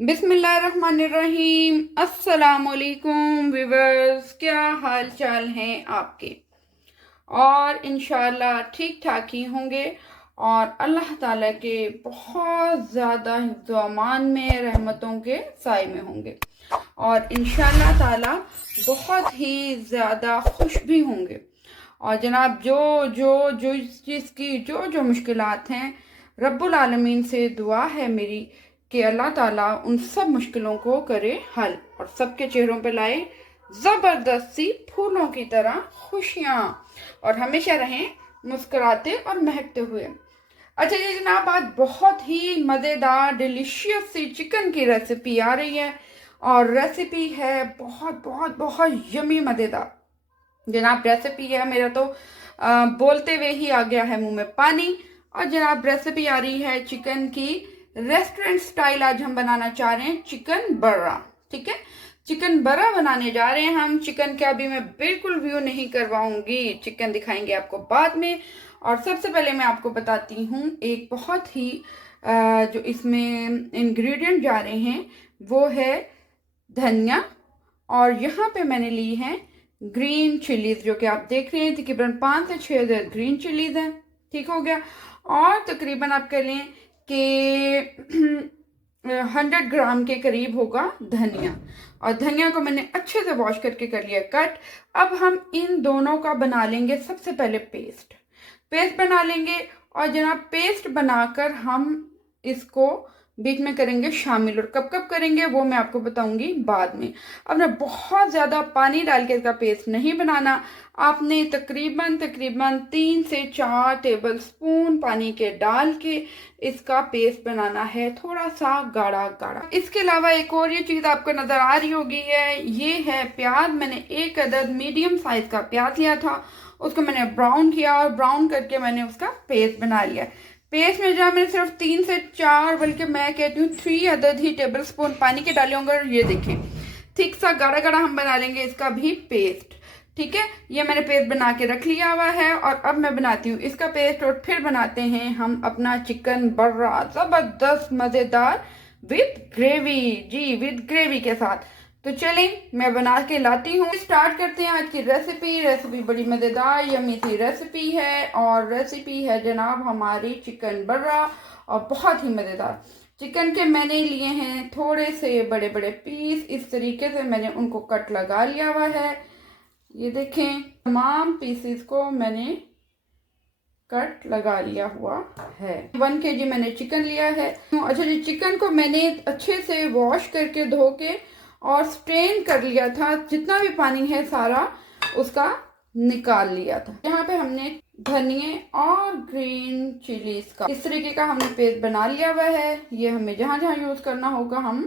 बिस्मिल्लाहिर्रहमानिर्रहीम। अस्सलामुअलैकुम व्यूवर्स, क्या हाल चाल हैं आपके। और इंशाल्लाह ठीक ठाक ही होंगे और अल्लाह ताला के बहुत ज़्यादा हिफ्ज़ व अमान में, रहमतों के साए में होंगे और इंशाल्लाह ताला बहुत ही ज़्यादा खुश भी होंगे। और जनाब जो जो जो इस चीज़ की जो जो मुश्किलात हैं, रब्बुल आलमीन से दुआ है मेरी कि अल्लाह ताला उन सब मुश्किलों को करे हल और सबके चेहरों पे लाए ज़बरदस्त सी फूलों की तरह खुशियाँ और हमेशा रहें मुस्कुराते और महकते हुए। अच्छा जी जनाब, आज बहुत ही मज़ेदार डिलीशियस सी चिकन की रेसिपी आ रही है और रेसिपी है बहुत बहुत बहुत यमी मज़ेदार। जनाब रेसिपी है, मेरा तो बोलते हुए ही आ गया है मुंह में पानी। और जनाब रेसिपी आ रही है चिकन की रेस्टोरेंट स्टाइल। आज हम बनाना चाह रहे हैं चिकन बर्रा। ठीक है, चिकन बर्रा बनाने जा रहे हैं हम। चिकन का भी मैं बिल्कुल व्यू नहीं करवाऊंगी, चिकन दिखाएंगे आपको बाद में। और सबसे पहले मैं आपको बताती हूँ एक बहुत ही जो इसमें इंग्रेडिएंट जा रहे हैं वो है धनिया। और यहाँ पे मैंने ली है ग्रीन चिलीज, जो कि आप देख रहे हैं तकरीबन 5 से 6 ग्रीन चिलीज हैं। ठीक हो गया। और तकरीबन आप कह लें कि 100 ग्राम के करीब होगा धनिया। और धनिया को मैंने अच्छे से वॉश करके कर लिया कट। अब हम इन दोनों का बना लेंगे सबसे पहले पेस्ट बना लेंगे। और जनाब पेस्ट बनाकर हम इसको बीच में करेंगे शामिल, और कब कब करेंगे वो मैं आपको बताऊंगी बाद में। अब ना बहुत ज़्यादा पानी डाल के इसका पेस्ट नहीं बनाना, आपने तकरीबन 3 से 4 टेबल स्पून पानी के डाल के इसका पेस्ट बनाना है, थोड़ा सा गाढ़ा गाढ़ा। इसके अलावा एक और ये चीज़ आपको नज़र आ रही होगी है, ये है प्याज। मैंने 1 अदद मीडियम साइज का प्याज लिया था, उसको मैंने ब्राउन किया और ब्राउन करके मैंने उसका पेस्ट बना लिया। पेस्ट में जहाँ मैंने सिर्फ 3 से 4, बल्कि मैं कहती हूँ 3 अदद ही टेबल स्पून पानी के डाले होंगे। और ये देखें ठीक सा गाढ़ा गाढ़ा हम बना लेंगे इसका भी पेस्ट। ठीक है, ये मैंने पेस्ट बना के रख लिया हुआ है। और अब मैं बनाती हूँ इसका पेस्ट और फिर बनाते हैं हम अपना चिकन बर्रा, ज़बरदस्त मज़ेदार विद ग्रेवी। जी, विद ग्रेवी के साथ। तो चलें मैं बना के लाती हूँ। स्टार्ट करते हैं आज की रेसिपी बड़ी मज़ेदार यमी सी रेसिपी है और रेसिपी है जनाब हमारी चिकन बर्रा और बहुत ही मज़ेदार। चिकन के मैंने लिए हैं थोड़े से बड़े बड़े पीस, इस तरीके से मैंने उनको कट लगा लिया हुआ है। ये देखें तमाम पीसेस को मैंने कट लगा लिया हुआ है। 1 kg मैंने चिकन लिया है। अच्छा जी, चिकन को मैंने अच्छे से वॉश करके धो के और स्ट्रेन कर लिया था, जितना भी पानी है सारा उसका निकाल लिया था। यहाँ पे हमने धनिए और ग्रीन चिलीज का इस तरीके का हमने पेस्ट बना लिया हुआ है। ये हमें जहाँ जहाँ यूज करना होगा हम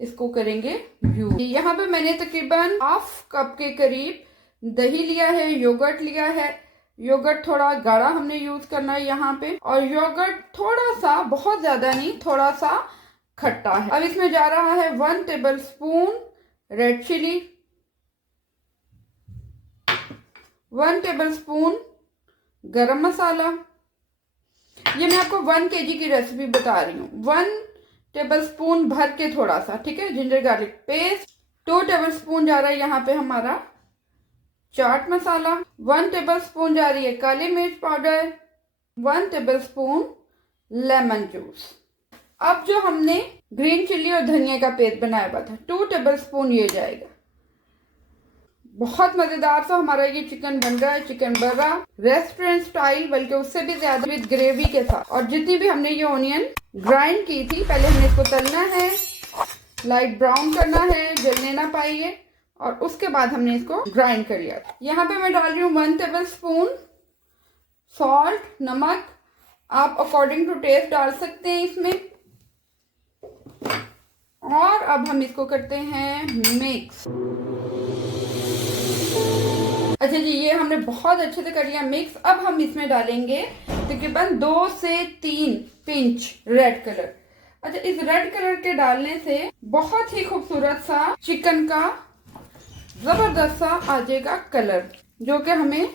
इसको करेंगे यूज। यहाँ पे मैंने तकरीबन 1/2 कप के करीब दही लिया है, योगर्ट लिया है। योगर्ट थोड़ा गाढ़ा हमने यूज करना है यहाँ पे, और योगर्ट थोड़ा सा, बहुत ज्यादा नहीं, थोड़ा सा खट्टा है। अब इसमें जा रहा है 1 tablespoon red chili, 1 tablespoon garam masala. ये मैं आपको 1 kg की रेसिपी बता रही हूँ। 1 टेबल स्पून भर के थोड़ा सा, ठीक है, ginger garlic paste. 2 table spoon जा रहा है यहाँ पे हमारा चाट मसाला। 1 टेबल स्पून जा रही है काली मिर्च powder. 1 table spoon lemon juice. अब जो हमने ग्रीन चिल्ली और धनिया का पेस्ट बनाया हुआ था 2 टेबल स्पून ये जाएगा। बहुत मजेदार सा हमारा ये चिकन बन रहा है, चिकन बर्रा रेस्टोरेंट स्टाइल, बल्कि उससे भी ज्यादा विद ग्रेवी के साथ। और जितनी भी हमने ये ऑनियन ग्राइंड की थी, पहले हमने इसको तलना है, लाइट ब्राउन करना है, जलने ना पाइए, और उसके बाद हमने इसको ग्राइंड कर लिया। यहाँ पे मैं डाल रही हूँ 1 टेबल स्पून सॉल्ट, नमक आप अकॉर्डिंग टू टेस्ट डाल सकते हैं इसमें। और अब हम इसको करते हैं मिक्स। अच्छा जी, ये हमने बहुत अच्छे से कर लिया मिक्स। अब हम इसमें डालेंगे तकरीबन 2 से 3 पिंच रेड कलर। अच्छा, इस रेड कलर के डालने से बहुत ही खूबसूरत सा चिकन का जबरदस्त सा आ जाएगा कलर, जो कि हमें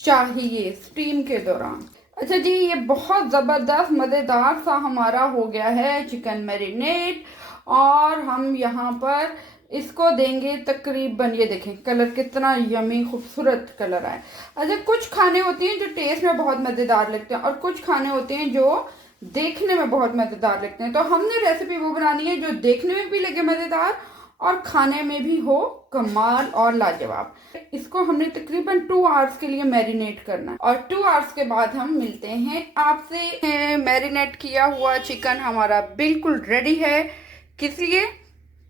चाहिए स्टीम के दौरान। अच्छा जी, ये बहुत ज़बरदस्त मज़ेदार सा हमारा हो गया है चिकन मैरिनेट। और हम यहाँ पर इसको देंगे तकरीबन, ये देखें कलर कितना यमी खूबसूरत कलर आए। अच्छा, कुछ खाने होते हैं जो टेस्ट में बहुत मज़ेदार लगते हैं और कुछ खाने होते हैं जो देखने में बहुत मज़ेदार लगते हैं। तो हमने रेसिपी वो बनानी है जो देखने में भी लगे मज़ेदार और खाने में भी हो कमाल और लाजवाब। इसको हमने तकरीबन 2 आवर्स के लिए मैरिनेट करना है और 2 आवर्स के बाद हम मिलते हैं आपसे। मैरिनेट किया हुआ चिकन हमारा बिल्कुल रेडी है, किस लिए?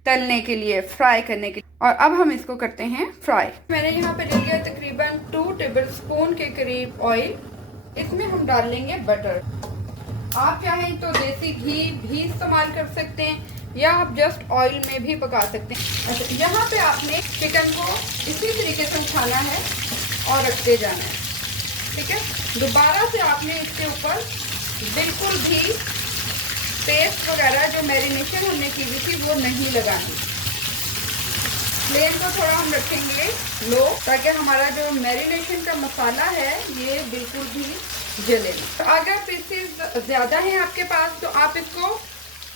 तलने के लिए, फ्राई करने के लिए। और अब हम इसको करते हैं फ्राई। मैंने यहाँ पे ले लिया तकरीबन 2 टेबल स्पून के करीब ऑयल। इसमें हम डाल लेंगे बटर। आप चाहें तो देसी घी भी इस्तेमाल कर सकते हैं या आप जस्ट ऑयल में भी पका सकते हैं। अच्छा, यहाँ पे आपने चिकन को इसी तरीके से उठाना है और रखते जाना है, ठीक है। दोबारा से आपने इसके ऊपर बिल्कुल भी पेस्ट वगैरह जो मैरिनेशन हमने की हुई थी वो नहीं लगानी। फ्लेम को थोड़ा हम रखेंगे लो ताकि हमारा जो मैरिनेशन का मसाला है ये बिल्कुल भी जले। तो अगर पीसेस ज़्यादा हैं आपके पास तो आप इसको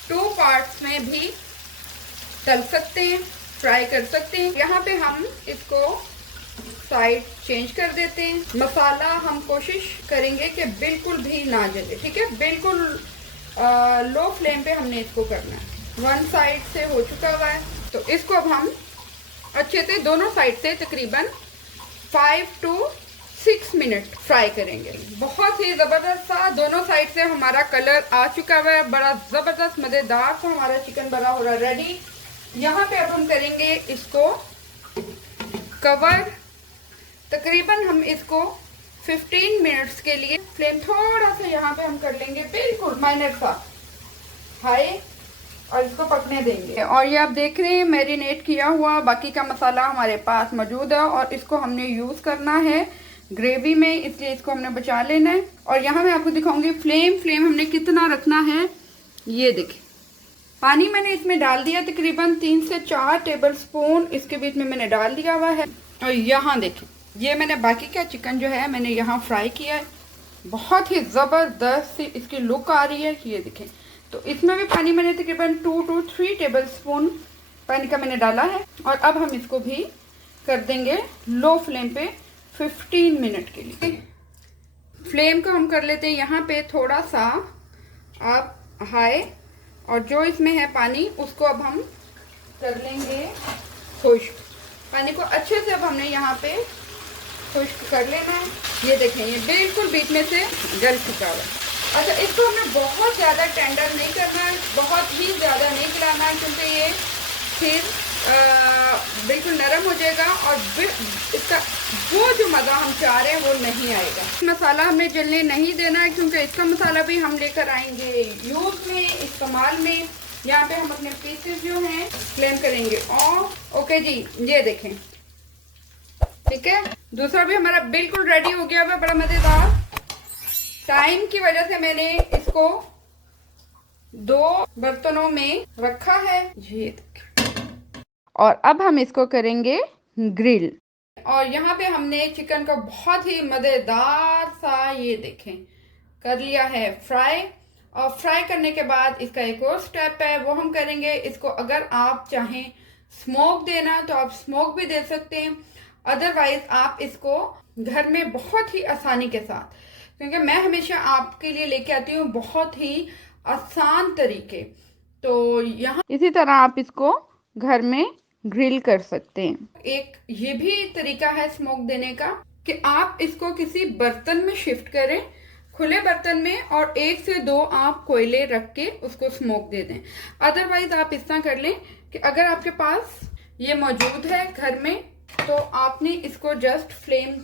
2 पार्ट्स में भी तल सकते हैं, फ्राई कर सकते हैं। यहाँ पे हम इसको साइड चेंज कर देते हैं। मसाला हम कोशिश करेंगे कि बिल्कुल भी ना जले, ठीक है। बिल्कुल लो फ्लेम पे हमने इसको करना है। 1 साइड से हो चुका हुआ है तो इसको अब हम अच्छे से दोनों साइड से तकरीबन 5 to 6 मिनट फ्राई करेंगे। बहुत ही ज़बरदस्त सा दोनों साइड से हमारा कलर आ चुका है, बड़ा ज़बरदस्त मज़ेदार सा हमारा चिकन बना हो रहा रेडी। यहाँ पे अब हम करेंगे इसको कवर। तकरीबन हम इसको 15 मिनट्स के लिए फ्लेम थोड़ा सा यहाँ पे हम कर लेंगे बिल्कुल माइनर सा हाई और इसको पकने देंगे। और ये आप देख रहे हैं मैरिनेट किया हुआ बाकी का मसाला हमारे पास मौजूद है और इसको हमने यूज़ करना है ग्रेवी में, इसलिए इसको हमने बचा लेना है। और यहाँ मैं आपको दिखाऊंगी फ्लेम हमने कितना रखना है। ये देखिए पानी मैंने इसमें डाल दिया तकरीबन 3 से 4 टेबल स्पून इसके बीच में मैंने डाल दिया हुआ है। और यहाँ देखें ये मैंने बाकी का चिकन जो है मैंने यहाँ फ्राई किया है। बहुत ही ज़बरदस्त इसकी लुक आ रही है, ये देखें। तो इसमें भी पानी मैंने तकरीबन 2 to 3 टेबल स्पून पानी का मैंने डाला है। और अब हम इसको भी कर देंगे लो फ्लेम पे 15 मिनट के लिए। फ्लेम को हम कर लेते हैं यहाँ पे थोड़ा सा आप हाई और जो इसमें है पानी उसको अब हम कर लेंगे खुश्क। पानी को अच्छे से अब हमने यहाँ पे खुश्क कर लेना है। ये देखें ये बिल्कुल बीच में से जल चुका है। अच्छा, इसको हमें बहुत ज़्यादा टेंडर नहीं करना है, बहुत ही ज़्यादा नहीं गलाना है क्योंकि ये फिर बिल्कुल नरम हो जाएगा और इसका वो जो मज़ा हम चाह रहे हैं वो नहीं आएगा। मसाला हमें जलने नहीं देना है क्योंकि इसका मसाला भी हम लेकर आएंगे यूज़ में, इस्तेमाल में। यहाँ पे हम अपने पीसेस जो हैं फ्लेम करेंगे ऑफ। ओके जी, ये देखें ठीक है। दूसरा भी हमारा बिल्कुल रेडी हो गया है, बड़ा मज़ेदार। टाइम की वजह से मैंने इसको 2 बर्तनों में रखा है, ये देखें। और अब हम इसको करेंगे ग्रिल। और यहाँ पे हमने चिकन का बहुत ही मज़ेदार सा ये देखें कर लिया है फ्राई। और फ्राई करने के बाद इसका एक और स्टेप है वो हम करेंगे इसको। अगर आप चाहें स्मोक देना तो आप स्मोक भी दे सकते हैं, अदरवाइज आप इसको घर में बहुत ही आसानी के साथ, क्योंकि मैं हमेशा आपके लिए लेके आती हूँ बहुत ही आसान तरीके। तो यहाँ इसी तरह आप इसको घर में ग्रिल कर सकते हैं। एक ये भी तरीका है स्मोक देने का कि आप इसको किसी बर्तन में शिफ्ट करें, खुले बर्तन में, और 1 से 2 आप कोयले रख के उसको स्मोक दे दें। अदरवाइज आप इस तरह कर लें कि अगर आपके पास ये मौजूद है घर में तो आपने इसको जस्ट फ्लेम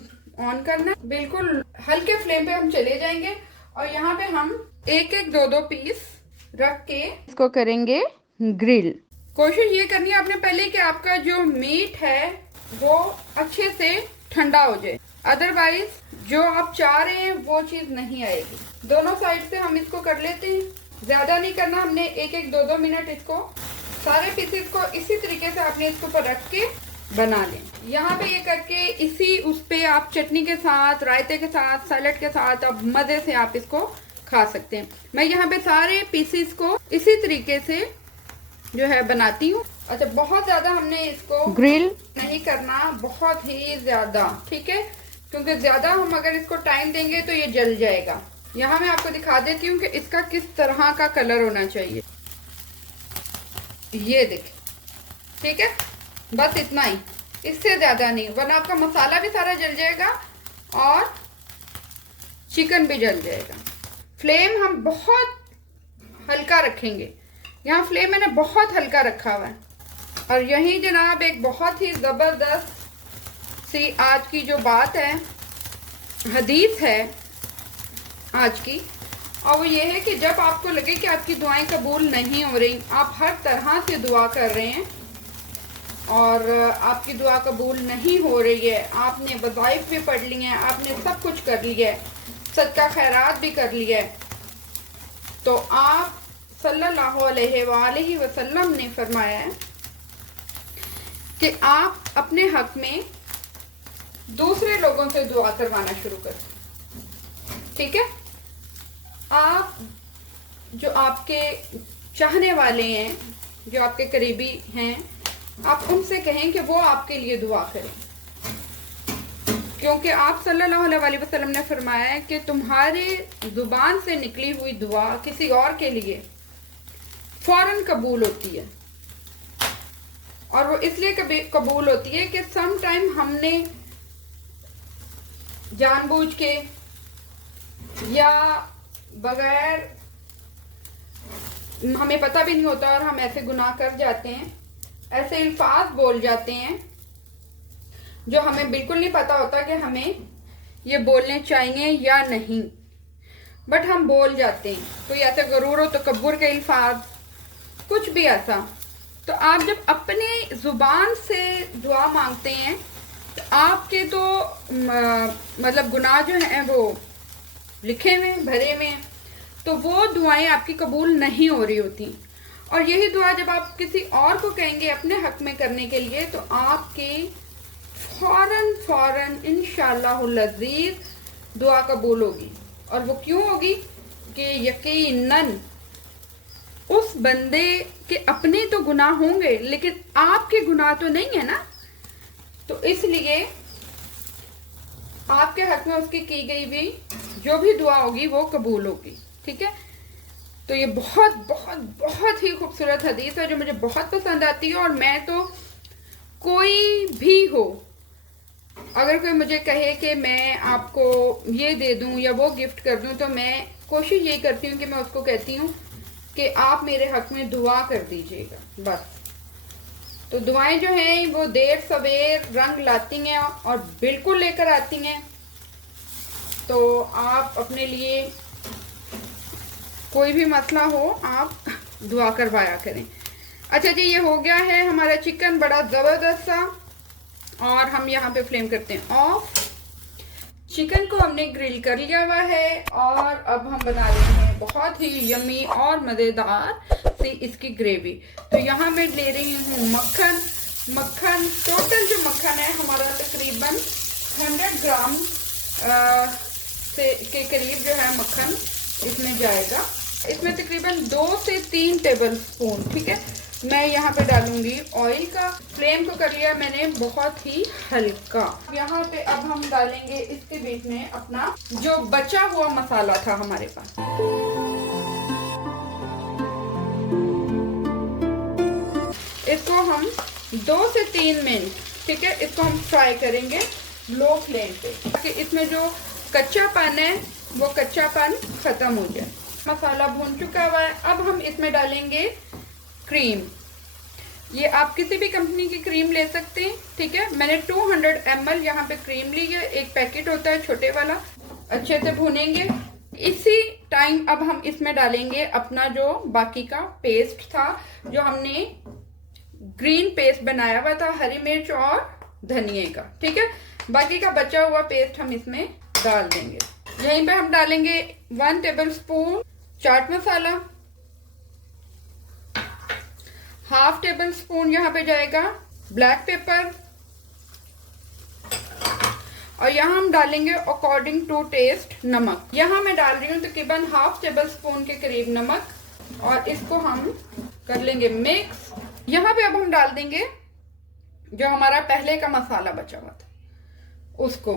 ऑन करना, बिल्कुल हल्के फ्लेम पे हम चले जाएंगे और यहाँ पे हम 1-1, 2-2 पीस रख के इसको करेंगे ग्रिल। कोशिश ये करनी है आपने पहले कि आपका जो मीट है वो अच्छे से ठंडा हो जाए, अदरवाइज जो आप चाह रहे हैं वो चीज़ नहीं आएगी। दोनों साइड से हम इसको कर लेते हैं, ज़्यादा नहीं करना हमने, 1-1, 2-2 मिनट इसको सारे पीसेस को इसी तरीके से आपने इसके ऊपर रख के बना लें। यहाँ पे ये करके इसी उस पे आप चटनी के साथ, रायते के साथ, सैलेड के साथ अब मज़े से आप इसको खा सकते हैं। मैं यहाँ पे सारे पीसेस को इसी तरीके से जो है बनाती हूँ। अच्छा, बहुत ज़्यादा हमने इसको ग्रिल नहीं करना, बहुत ही ज़्यादा, ठीक है, क्योंकि ज़्यादा हम अगर इसको टाइम देंगे तो ये जल जाएगा। यहाँ मैं आपको दिखा देती हूँ कि इसका किस तरह का कलर होना चाहिए। ये देखें, ठीक है, बस इतना ही, इससे ज़्यादा नहीं, वरना आपका मसाला भी सारा जल जाएगा और चिकन भी जल जाएगा। फ्लेम हम बहुत हल्का रखेंगे। यहाँ फ्लेम मैंने बहुत हल्का रखा हुआ है। और यही जनाब एक बहुत ही ज़बरदस्त सी आज की जो बात है, हदीस है आज की, और वो ये है कि जब आपको लगे कि आपकी दुआएं कबूल नहीं हो रही, आप हर तरह से दुआ कर रहे हैं और आपकी दुआ कबूल नहीं हो रही है, आपने वज़ाइफ भी पढ़ ली हैं, आपने सब कुछ कर लिया है, सदका खैरात भी कर लिया है, तो आप सल्लल्लाहु अलैहि वसल्लम ने फरमाया है कि आप अपने हक में दूसरे लोगों से दुआ करवाना शुरू करें, ठीक है। आप जो आपके चाहने वाले हैं, जो आपके करीबी हैं, आप उनसे कहें कि वो आपके लिए दुआ करें, क्योंकि आप सल्लल्लाहु अलैहि वसल्लम ने फरमाया है कि तुम्हारे जुबान से निकली हुई दुआ किसी और के लिए फौरन कबूल होती है। और वो इसलिए कबूल होती है कि सम टाइम हमने जानबूझ के या बगैर, हमें पता भी नहीं होता और हम ऐसे गुनाह कर जाते हैं, ऐसे अल्फाज बोल जाते हैं जो हमें बिल्कुल नहीं पता होता कि हमें ये बोलने चाहिए या नहीं, बट हम बोल जाते हैं। कोई ऐसा गरूर हो तकब्बुर के अल्फाज, कुछ भी ऐसा। तो आप जब अपने जुबान से दुआ मांगते हैं तो आपके तो मतलब गुनाह जो हैं वो लिखे हुए, भरे हुए हैं, तो वो दुआएं आपकी कबूल नहीं हो रही होती। और यही दुआ जब आप किसी और को कहेंगे अपने हक में करने के लिए, तो आपके फौरन इंशाअल्लाहुल अज़ीज़ दुआ कबूल होगी। और वो क्यों होगी कि यकीनन उस बंदे के अपने तो गुनाह होंगे, लेकिन आपके गुनाह तो नहीं है ना, तो इसलिए आपके हक में उसकी की गई भी जो भी दुआ होगी वो कबूल होगी, ठीक है। तो ये बहुत बहुत बहुत ही खूबसूरत हदीस है जो मुझे बहुत पसंद आती है। और मैं तो, कोई भी हो, अगर कोई मुझे कहे कि मैं आपको ये दे दूं या वो गिफ्ट कर दूं, तो मैं कोशिश यही करती हूँ कि मैं उसको कहती हूँ कि आप मेरे हक में दुआ कर दीजिएगा, बस। तो दुआएं जो हैं वो देर सवेर रंग लाती हैं और बिल्कुल लेकर आती हैं। तो आप अपने लिए कोई भी मसला हो, आप दुआ करवाया करें। अच्छा जी, ये हो गया है हमारा चिकन बड़ा ज़बरदस्त सा, और हम यहाँ पे फ्लेम करते हैं ऑफ। चिकन को हमने ग्रिल कर लिया हुआ है और अब हम बना रहे हैं बहुत ही यमी और मज़ेदार सी इसकी ग्रेवी। तो यहाँ मैं ले रही हूँ मक्खन टोटल जो मक्खन है हमारा तकरीबन 100 ग्राम के करीब जो है मक्खन इसमें जाएगा। इसमें तकरीबन 2 से 3 टेबल स्पून, ठीक है, मैं यहाँ पे डालूंगी ऑयल का। फ्लेम को कर लिया मैंने बहुत ही हल्का। यहाँ पे अब हम डालेंगे इसके बीच में अपना जो बचा हुआ मसाला था हमारे पास। इसको हम 2 से 3 मिनट, ठीक है, इसको हम फ्राई करेंगे लो फ्लेम पे, ताकि इसमें जो कच्चापन है वो कच्चापन खत्म हो जाए। मसाला भून चुका हुआ है। अब हम इसमें डालेंगे क्रीम। ये आप किसी भी कंपनी की क्रीम ले सकते हैं, ठीक है। मैंने 200 ml यहाँ पे क्रीम ली है, एक पैकेट होता है छोटे वाला। अच्छे से भूनेंगे। इसी टाइम अब हम इसमें डालेंगे अपना जो बाकी का पेस्ट था, जो हमने ग्रीन पेस्ट बनाया हुआ था हरी मिर्च और धनिए का, ठीक है। बाकी का बचा हुआ पेस्ट हम इसमें डाल देंगे। यहीं पे हम डालेंगे 1 table spoon chaat masala, 1/2 table spoon यहाँ पे जाएगा ब्लैक पेपर, और यहाँ हम डालेंगे अकॉर्डिंग टू टेस्ट नमक। यहाँ मैं डाल रही हूँ तकरीबन हाफ टेबल स्पून के करीब नमक और इसको हम कर लेंगे मिक्स। यहाँ पे अब हम डाल देंगे जो हमारा पहले का मसाला बचा हुआ था उसको,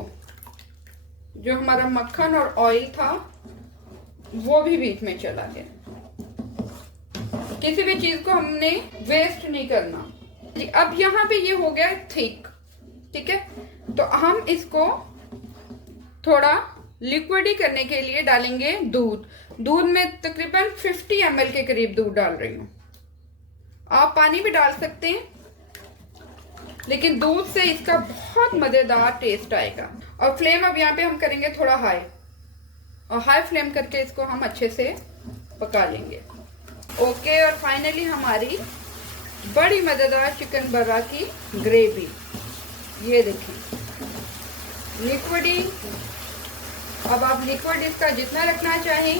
जो हमारा मक्खन और ऑयल था वो भी बीच में चला गया। किसी भी चीज को हमने वेस्ट नहीं करना। अब यहाँ पे ये हो गया थिक, ठीक है। तो हम इसको थोड़ा लिक्विडी करने के लिए डालेंगे दूध। दूध में तकरीबन 50 ml के करीब दूध डाल रही हूँ। आप पानी भी डाल सकते हैं, लेकिन दूध से इसका बहुत मजेदार टेस्ट आएगा। और फ्लेम अब यहाँ पे हम करेंगे थोड़ा हाई, और हाई फ्लेम करके इसको हम अच्छे से पका लेंगे। ओके, और फाइनली हमारी बड़ी मजेदार चिकन बर्रा की ग्रेवी, ये देखें लिक्विडी। अब आप लिक्विड इसका जितना रखना चाहें,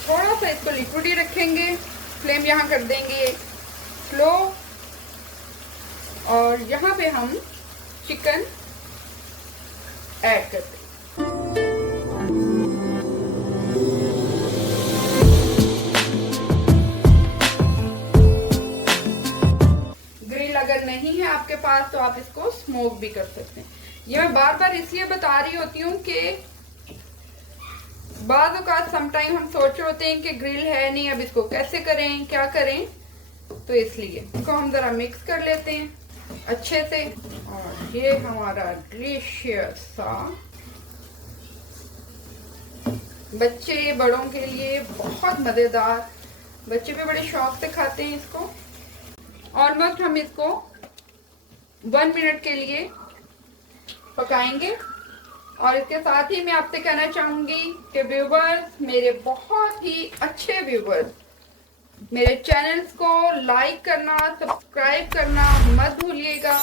थोड़ा सा इसको लिक्विडी रखेंगे। फ्लेम यहाँ कर देंगे स्लो, और यहाँ पे हम चिकन ऐड करते हैं। ग्रिल अगर नहीं है आपके पास तो आप इसको स्मोक भी कर सकते हैं। ये मैं बार बार इसलिए बता रही होती हूँ कि बाद औक़ात समटाइम हम सोच रहे होते हैं कि ग्रिल है नहीं, अब इसको कैसे करें, क्या करें, तो इसलिए इसको हम जरा मिक्स कर लेते हैं अच्छे से। और ये हमारा डिलीशियस सा बच्चे बड़ों के लिए बहुत मजेदार, बच्चे भी बड़े शौक से खाते हैं इसको। ऑलमोस्ट हम इसको 1 मिनट के लिए पकाएंगे। और इसके साथ ही मैं आपसे कहना चाहूंगी कि व्यूवर्स, मेरे बहुत ही अच्छे व्यूवर्स, मेरे चैनल्स को लाइक करना, सब्सक्राइब करना मत भूलिएगा।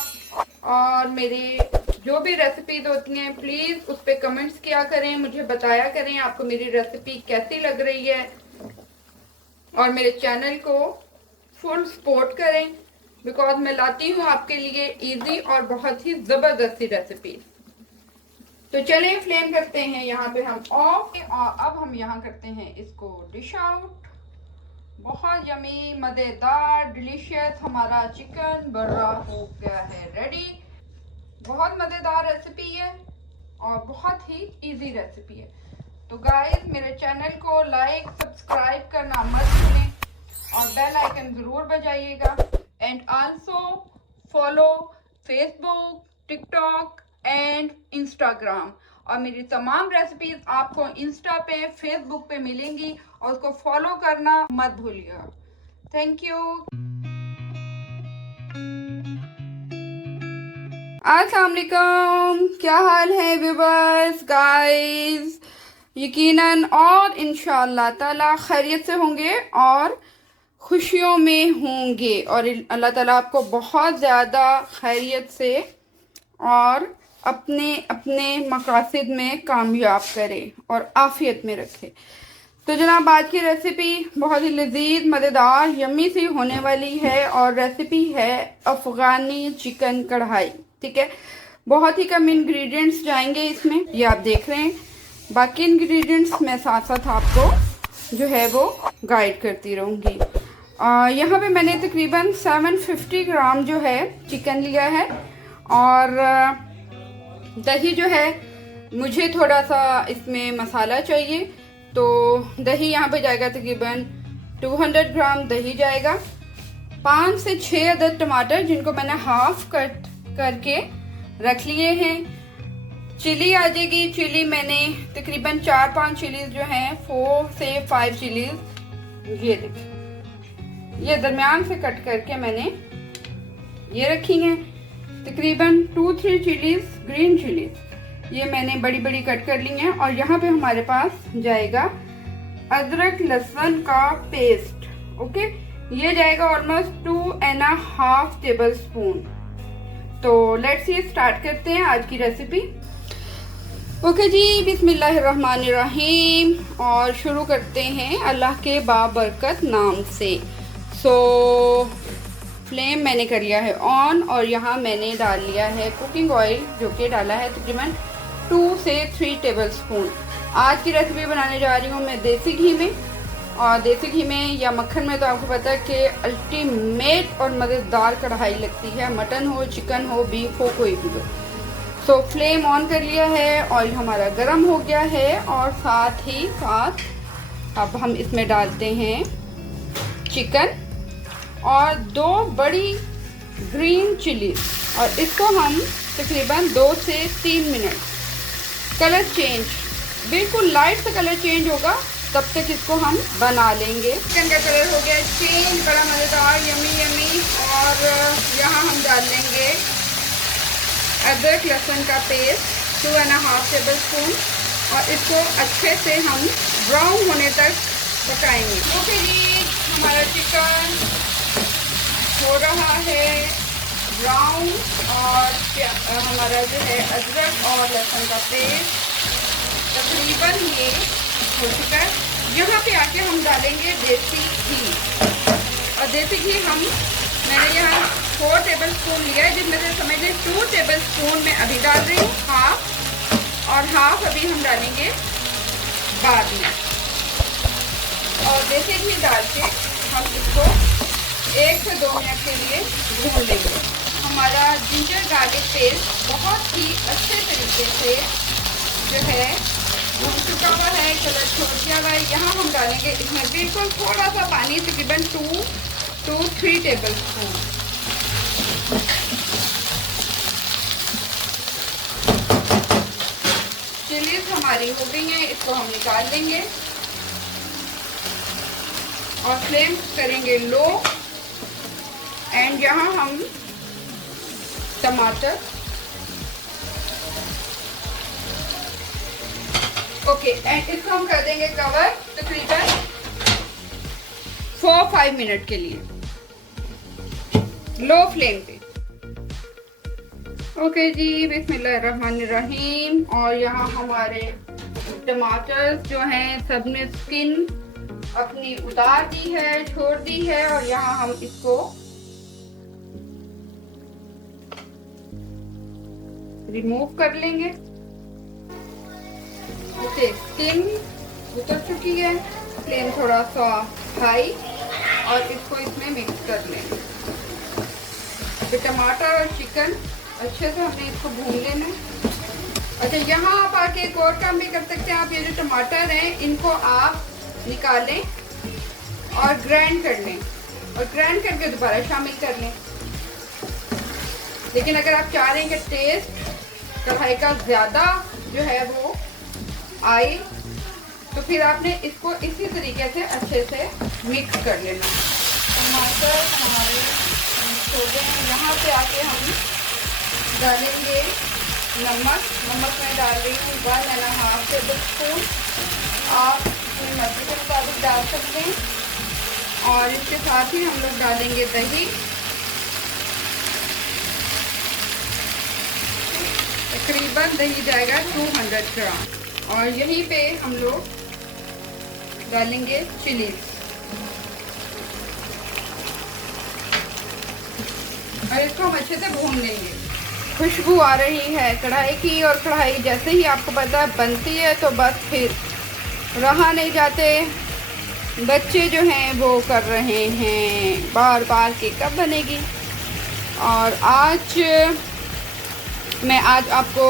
और मेरे जो भी रेसिपीज होती हैं प्लीज उस पर कमेंट्स किया करें, मुझे बताया करें आपको मेरी रेसिपी कैसी लग रही है। और मेरे चैनल को फुल सपोर्ट करें, बिकॉज मैं लाती हूँ आपके लिए इजी और बहुत ही जबरदस्ती रेसिपी। तो चलें फ्लेम करते हैं यहाँ पे हम ऑफ, और अब हम यहाँ करते हैं इसको डिश आउट। बहुत यमी मजेदार डिलीशियस हमारा चिकन बर्रा हो गया है रेडी। बहुत मजेदार रेसिपी है और बहुत ही इजी रेसिपी है। तो गाइस, मेरे चैनल को लाइक सब्सक्राइब करना मत भूलें और बेल आइकन जरूर बजाइएगा। And also follow Facebook, TikTok and Instagram. और मेरी तमाम रेसिपीज आपको इंस्टा पे, फेसबुक पे मिलेंगी और उसको फॉलो करना मत भूलिएगा। Thank you. अस्सलाम वालेकुम, क्या हाल है व्यूअर्स, गाइस। यकीनन और इंशाअल्लाह ताला खैरियत से होंगे और खुशियों में होंगे, और अल्लाह ताला आपको बहुत ज़्यादा खैरियत से और अपने अपने मकासद में कामयाब करे और आफियत में रखे। तो जनाब, आज की रेसिपी बहुत ही लजीज, मज़ेदार, यम्मी सी होने वाली है और रेसिपी है अफ़गानी चिकन कढ़ाई। ठीक है, बहुत ही कम इंग्रेडिएंट्स जाएंगे इसमें, ये आप देख रहे हैं। बाकी इंग्रेडिएंट्स मैं साथ साथ आपको जो है वो गाइड करती रहूँगी। यहाँ पे मैंने तकरीबन 750 ग्राम जो है चिकन लिया है, और दही जो है, मुझे थोड़ा सा इसमें मसाला चाहिए, तो दही यहाँ पे जाएगा तकरीबन 200 ग्राम दही जाएगा। 5 से 6 अदद टमाटर जिनको मैंने हाफ कट करके रख लिए हैं। चिली आ जाएगी, चिली मैंने तकरीबन 4-5 चिलीज जो हैं, 4 से 5 चिलीज ये देखिए, ये दरमियान से कट करके मैंने ये रखी हैं। तकरीबन 2-3 चिलीज, ग्रीन चिलीज, ये मैंने बड़ी बड़ी कट कर ली हैं। और यहाँ पे हमारे पास जाएगा अदरक लहसुन का पेस्ट। ओके, ये जाएगा ऑलमोस्ट 2.5 टेबल स्पून। तो लेट्स ये स्टार्ट करते हैं आज की रेसिपी। ओके जी, बिस्मिल्लाहिर्रहमानिर्रहीम, और शुरू करते हैं अल्लाह के बाबरकत नाम से। सो फ्लेम मैंने कर लिया है ऑन और यहाँ मैंने डाल लिया है कुकिंग ऑयल, जो कि डाला है तकरीबन 2 से 3 टेबलस्पून। आज की रेसिपी बनाने जा रही हूँ मैं देसी घी में, और देसी घी में या मक्खन में तो आपको पता है कि अल्टीमेट और मज़ेदार कढ़ाई लगती है, मटन हो, चिकन हो, बीफ हो, कोई भी हो। तो फ्लेम ऑन कर लिया है, ऑयल हमारा गर्म हो गया है, और साथ ही साथ अब हम इसमें डालते हैं चिकन और 2 बड़ी ग्रीन चिली, और इसको हम तकरीबन 2 से 3 मिनट कलर चेंज, बिल्कुल लाइट सा कलर चेंज होगा तब तक इसको हम बना लेंगे। चिकन का कलर हो गया चेंज, बड़ा मज़ेदार, यमी यमी। और यहाँ हम डाल लेंगे अदरक लहसुन का पेस्ट 2.5 टेबलस्पून, और इसको अच्छे से हम ब्राउन होने तक पकाएंगे। तो फिर हमारा चिकन हो रहा है ब्राउन, और हमारा जो है अदरक और लहसुन का पेस्ट तकरीबन ये हो चुका है। यहाँ पे आके हम डालेंगे देसी घी, और देसी घी मैंने यहाँ 4 टेबलस्पून लिया है, जिसमें से समझ लें 2 टेबलस्पून मैं अभी डाल रही हूँ, हाफ, और हाफ अभी हम डालेंगे बाद में। और देसी घी डाल के हम इसको 1 से 2 मिनट के लिए भून लेंगे। हमारा जिंजर गार्लिक पेस्ट बहुत ही अच्छे तरीके से जो है भून चुका हुआ है, कलर छोड़ दिया हुआ है। यहाँ हम डालेंगे इसमें बिल्कुल थोड़ा सा पानी, तकरीबन 2 to 3 टेबलस्पून। चिलीज हमारी हो गई हैं, इसको हम निकाल लेंगे और फ्लेम करेंगे लो। एंड यहाँ हम टमाटर, ओके, एंड इसको हम कर देंगे कवर तकरीबन 4-5 मिनट के लिए लो फ्लेम पे। ओके जी, बिस्मिल्लाहिर्रहमानिर्रहीम। और यहाँ हमारे टमाटर जो हैं सबने स्किन अपनी उतार दी है, छोड़ दी है, और यहाँ हम इसको रिमूव कर लेंगे। ओके, स्किन उतर चुकी है, फ्लेम थोड़ा सा हाई, और इसको इसमें मिक्स कर लेंगे। तो टमाटर और चिकन अच्छे से हमने इसको भून लेना है। अच्छा, यहाँ आप आके एक और काम भी कर सकते हैं। आप ये जो टमाटर हैं इनको आप निकालें और ग्राइंड कर लें, और ग्राइंड करके दोबारा शामिल कर लें। लेकिन अगर आप चाह रहे हैं कि टेस्ट कढ़ाई का ज़्यादा जो है वो आए, तो फिर आपने इसको इसी तरीके से अच्छे से मिक्स कर लेना। टमाटर हमारे मिक्स हो गए हैं। यहाँ पे आके हम डालेंगे नमक। नमक मैं डाल रही हूँ 1.5 टेबलस्पून, आप अपनी मर्जी के मुताबिक डाल सकते हैं। और इसके साथ ही हम लोग डालेंगे दही, तकरीबन दही जाएगा 200 ग्राम, और यहीं पे हम लोग डालेंगे चिली, और इसको हम अच्छे से भून लेंगे। खुशबू आ रही है कढ़ाई की, और कढ़ाई जैसे ही आपको पता है बनती है तो बस फिर रहा नहीं जाते। बच्चे जो हैं वो कर रहे हैं बार बार कि कब बनेगी। और मैं आज आपको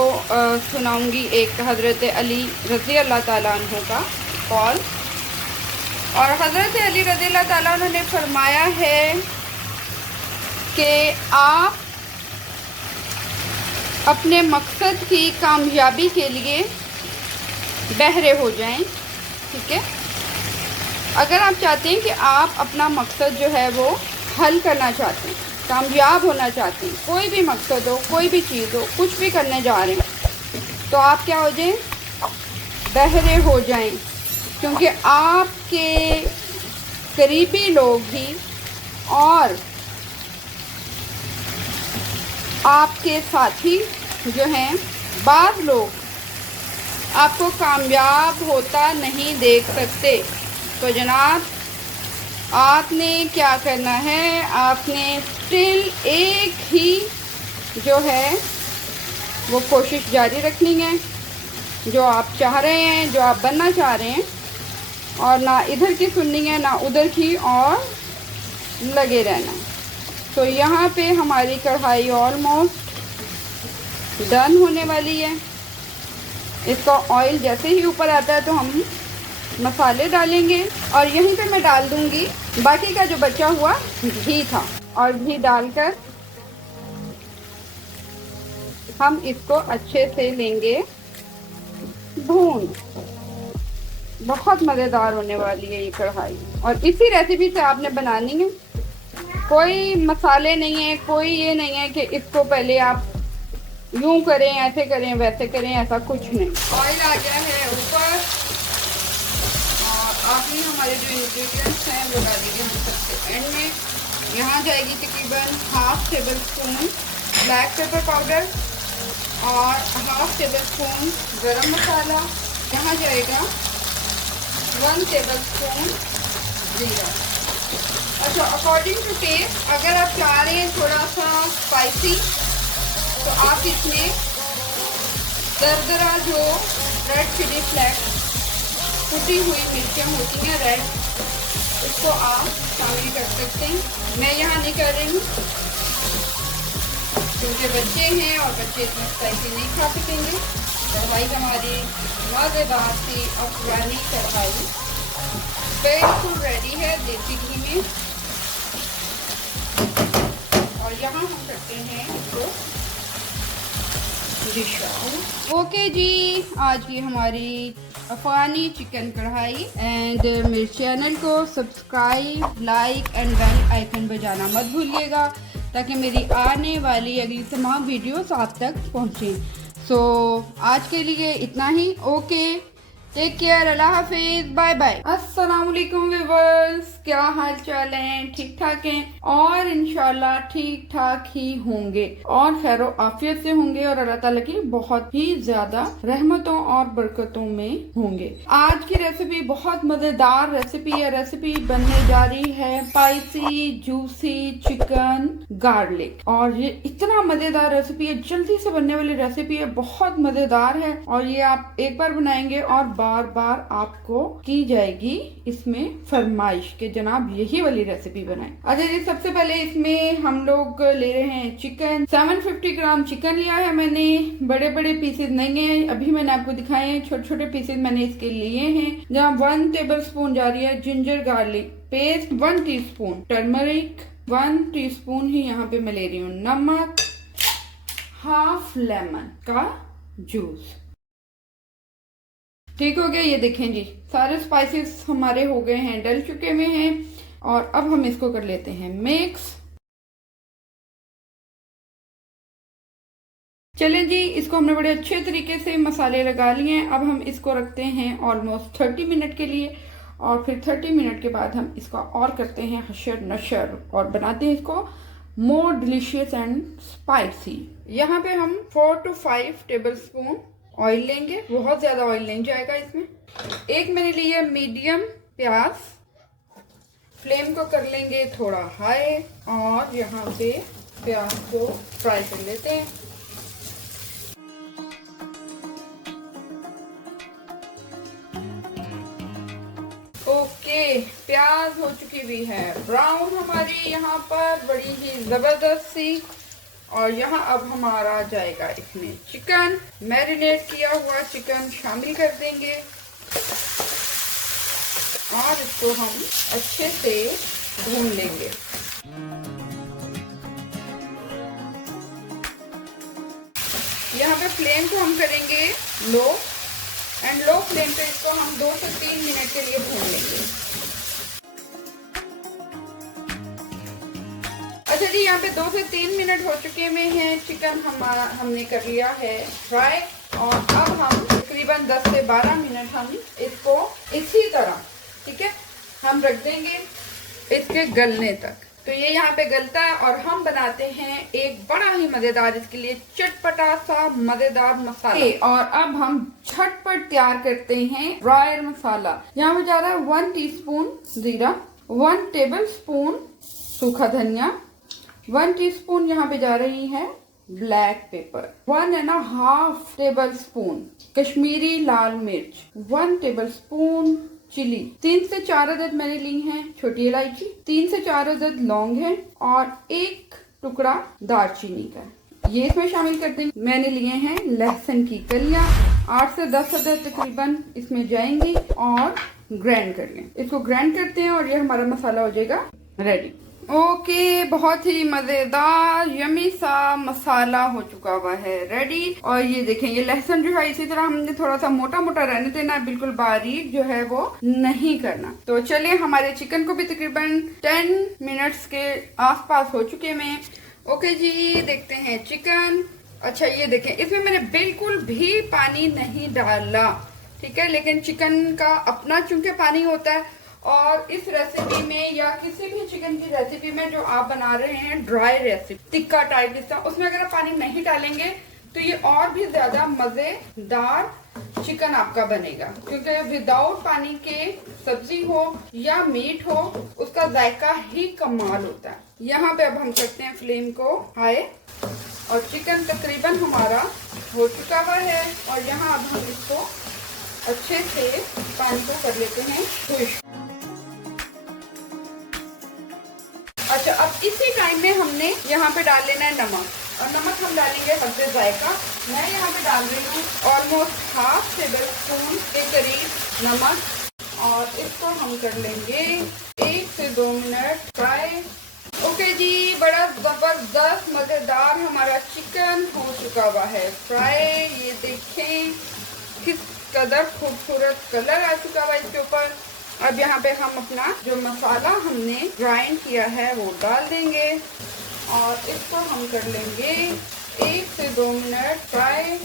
सुनाऊंगी एक हज़रत अली रज़ी अल्लाह ताला अन्हु का कॉल। और हज़रत अली रज़ी अल्लाह ताला अन्हु ने फरमाया है कि आप अपने मकसद की कामयाबी के लिए बहरे हो जाएं। ठीक है, अगर आप चाहते हैं कि आप अपना मकसद जो है वो हल करना चाहते हैं, कामयाब होना चाहते हैं, कोई भी मकसद हो, कोई भी चीज़ हो, कुछ भी करने जा रहे हैं, तो आप क्या हो जाएं, बहरे हो जाएं। क्योंकि आपके करीबी लोग भी और आपके साथी जो हैं, बाद लोग आपको कामयाब होता नहीं देख सकते। तो जनाब, आपने क्या करना है, आपने स्टिल एक ही जो है वो कोशिश जारी रखनी है जो आप चाह रहे हैं, जो आप बनना चाह रहे हैं, और ना इधर की सुननी है ना उधर की, और लगे रहना। तो यहाँ पे हमारी कढ़ाई ऑलमोस्ट डन होने वाली है। इसका ऑयल जैसे ही ऊपर आता है तो हम मसाले डालेंगे, और यहीं पे मैं डाल दूंगी बाकी का जो बचा हुआ घी था, और घी डालकर हम इसको अच्छे से लेंगे भून। बहुत मज़ेदार होने वाली है ये कढ़ाई, और इसी रेसिपी से आपने बनानी है। कोई मसाले नहीं है, कोई ये नहीं है कि इसको पहले आप यूं करें, ऐसे करें, वैसे करें, ऐसा कुछ नहीं। ऑयल आ गया है ऊपर, और आपने हमारे जो इंग्रेडिएंट्स हैं वो डालेंगे हम सबसे एंड में। यहाँ जाएगी तकरीबन half table spoon black pepper powder और हाफ टेबल स्पून गरम मसाला। यहाँ जाएगा 1 टेबल स्पून जीरा। अच्छा, अकॉर्डिंग टू टेस्ट, अगर आप चाह रहे हैं थोड़ा सा स्पाइसी तो आप इसमें दरदरा जो रेड चिली फ्लेक्स, कुटी हुई मिर्चें होती हैं रेड, उसको आप शामिल कर सकते हैं। मैं यहाँ नहीं कर रही हूँ क्योंकि बच्चे हैं और बच्चे इतना स्पाइसी नहीं खा सकेंगे। कढ़ाई हमारी मज़ेदार सी अफगानी कढ़ाई बिल्कुल रेडी है देसी घी में। और यहाँ हम करते हैं इसको डिश आउट। ओके जी, आज की हमारी अफगानी चिकन कढ़ाई। एंड मेरे चैनल को subscribe, like and bell icon बजाना मत भूलिएगा ताकि मेरी आने वाली अगली तमाम वीडियोस आप तक पहुँचें। सो आज के लिए इतना ही। ओके, टेक केयर, अल्लाह हाफिज, बाय बाय। अस्सलाम वालेकुम व्यूअर्स, क्या हाल चाल हैं? ठीक ठाक हैं और इंशाल्लाह ठीक ठाक ही होंगे और खैर आफियत से होंगे और अल्लाह ताला की बहुत ही ज्यादा रहमतों और बरकतों में होंगे। आज की रेसिपी बहुत मजेदार रेसिपी है। रेसिपी बनने जा रही है स्पाइसी जूसी चिकन गार्लिक, और ये इतना मजेदार रेसिपी है, जल्दी से बनने वाली रेसिपी है, बहुत मजेदार है। और ये आप एक बार बनाएंगे और बार बार आपको की जाएगी इसमें फरमाइश के जनाब यही वाली रेसिपी बनाएं। अच्छा जी, सबसे पहले इसमें हम लोग ले रहे हैं चिकन। 750 ग्राम चिकन लिया है मैंने, बड़े बड़े पीसेस नहीं है, अभी मैंने आपको दिखाए हैं, छोटे छोटे पीसेस मैंने इसके लिए हैं। जहाँ 1 टेबल स्पून जा रही है ginger garlic paste, 1 teaspoon turmeric, 1 teaspoon ही यहाँ पे मैं ले रही हूँ नमक, हाफ लेमन का जूस। ठीक हो गया। ये देखें जी, सारे स्पाइसेस हमारे हो गए हैं, डल चुके हुए हैं, और अब हम इसको कर लेते हैं मिक्स। चलें जी, इसको हमने बड़े अच्छे तरीके से मसाले लगा लिए हैं। अब हम इसको रखते हैं ऑलमोस्ट 30 मिनट के लिए, और फिर 30 मिनट के बाद हम इसका और करते हैं हशर नशर और बनाते हैं इसको मोर डिलीशियस एंड स्पाइसी। यहाँ पे हम 4 to 5 टेबल स्पून ऑयल लेंगे, बहुत ज्यादा ऑयल नहीं जाएगा इसमें। एक मैंने लिया मीडियम प्याज, फ्लेम को कर लेंगे थोड़ा हाई, और यहाँ पे प्याज को फ्राई कर लेते हैं। ओके, प्याज हो चुकी हुई है ब्राउन हमारी यहाँ पर बड़ी ही जबरदस्त सी। और यहाँ अब हमारा जाएगा इसमें चिकन, मैरिनेट किया हुआ चिकन शामिल कर देंगे, और इसको हम अच्छे से भून लेंगे। यहाँ पे फ्लेम को हम करेंगे लो, एंड लो फ्लेम पे इसको हम 2 से 3 मिनट के लिए भून लेंगे। अच्छा जी, यहाँ पे 2 से 3 मिनट हो चुके हुए हैं, चिकन हमने कर लिया है फ्राई, और अब हम तकरीबन 10 से 12 मिनट हम इसको इसी तरह, ठीक है, हम रख देंगे इसके गलने तक। तो ये यहाँ पे गलता है, और हम बनाते हैं एक बड़ा ही मजेदार इसके लिए चटपटा सा मजेदार मसाला। और अब हम झटपट तैयार करते हैं ड्रायर मसाला। यहाँ पे जा रहा है 1 टीस्पून जीरा, 1 टेबल स्पून सूखा धनिया, 1 टीस्पून यहाँ पे जा रही है black pepper, 1.5 tablespoon Kashmiri लाल मिर्च, 1 टेबल स्पून चिली, 3 से 4 अदद मैंने ली हैं छोटी इलायची, 3 से 4 अदद लौंग है और 1 टुकड़ा दालचीनी का, ये इसमें शामिल कर देंगे। मैंने लिए हैं लहसुन की कलियां, 8 से 10 अदद तकरीबन इसमें जाएंगी और ग्राइंड कर लें। इसको ग्राइंड करते हैं और ये हमारा मसाला हो जाएगा रेडी। ओके, बहुत ही मजेदार यमी सा मसाला हो चुका हुआ है रेडी। और ये देखें, ये लहसुन जो है इसी तरह हमने थोड़ा सा मोटा मोटा रहने देना, बिल्कुल बारीक जो है वो नहीं करना। तो चलिए, हमारे चिकन को भी तकरीबन 10 मिनट्स के आसपास हो चुके हैं। ओके जी, देखते हैं चिकन। अच्छा, ये देखें, इसमें मैंने बिल्कुल भी पानी नहीं डाला, ठीक है, लेकिन चिकन का अपना चूंकि पानी होता है और इस रेसिपी में या किसी भी चिकन की रेसिपी में जो आप बना रहे हैं ड्राई रेसिपी टिक्का टाइप जिस तरह, उसमें अगर आप पानी नहीं डालेंगे तो ये और भी ज्यादा मजेदार चिकन आपका बनेगा, क्योंकि विदाउट पानी के सब्जी हो या मीट हो उसका जायका ही कमाल होता है। यहाँ पे अब हम करते हैं फ्लेम को हाई और चिकन तकरीबन हमारा हो चुका हुआ है और यहाँ अब हम इसको अच्छे से पानी को कर लेते हैं खुश। अच्छा, अब इसी टाइम में हमने यहाँ पे डाल लेना है नमक, और नमक हम डालेंगे हल्के जायका। मैं यहाँ पे डाल रही हूँ ऑलमोस्ट 1/2 टेबल स्पून के करीब नमक और इसको हम कर लेंगे 1 से 2 मिनट फ्राई। ओके जी, बड़ा जबरदस्त मजेदार हमारा चिकन हो चुका हुआ है फ्राई। ये देखें किस कदर खूबसूरत कलर आ चुका हुआ इसके ऊपर। अब यहाँ पे हम अपना जो मसाला हमने ग्राइंड किया है वो डाल देंगे और इसको हम कर लेंगे 1 से 2 मिनट फ्राई।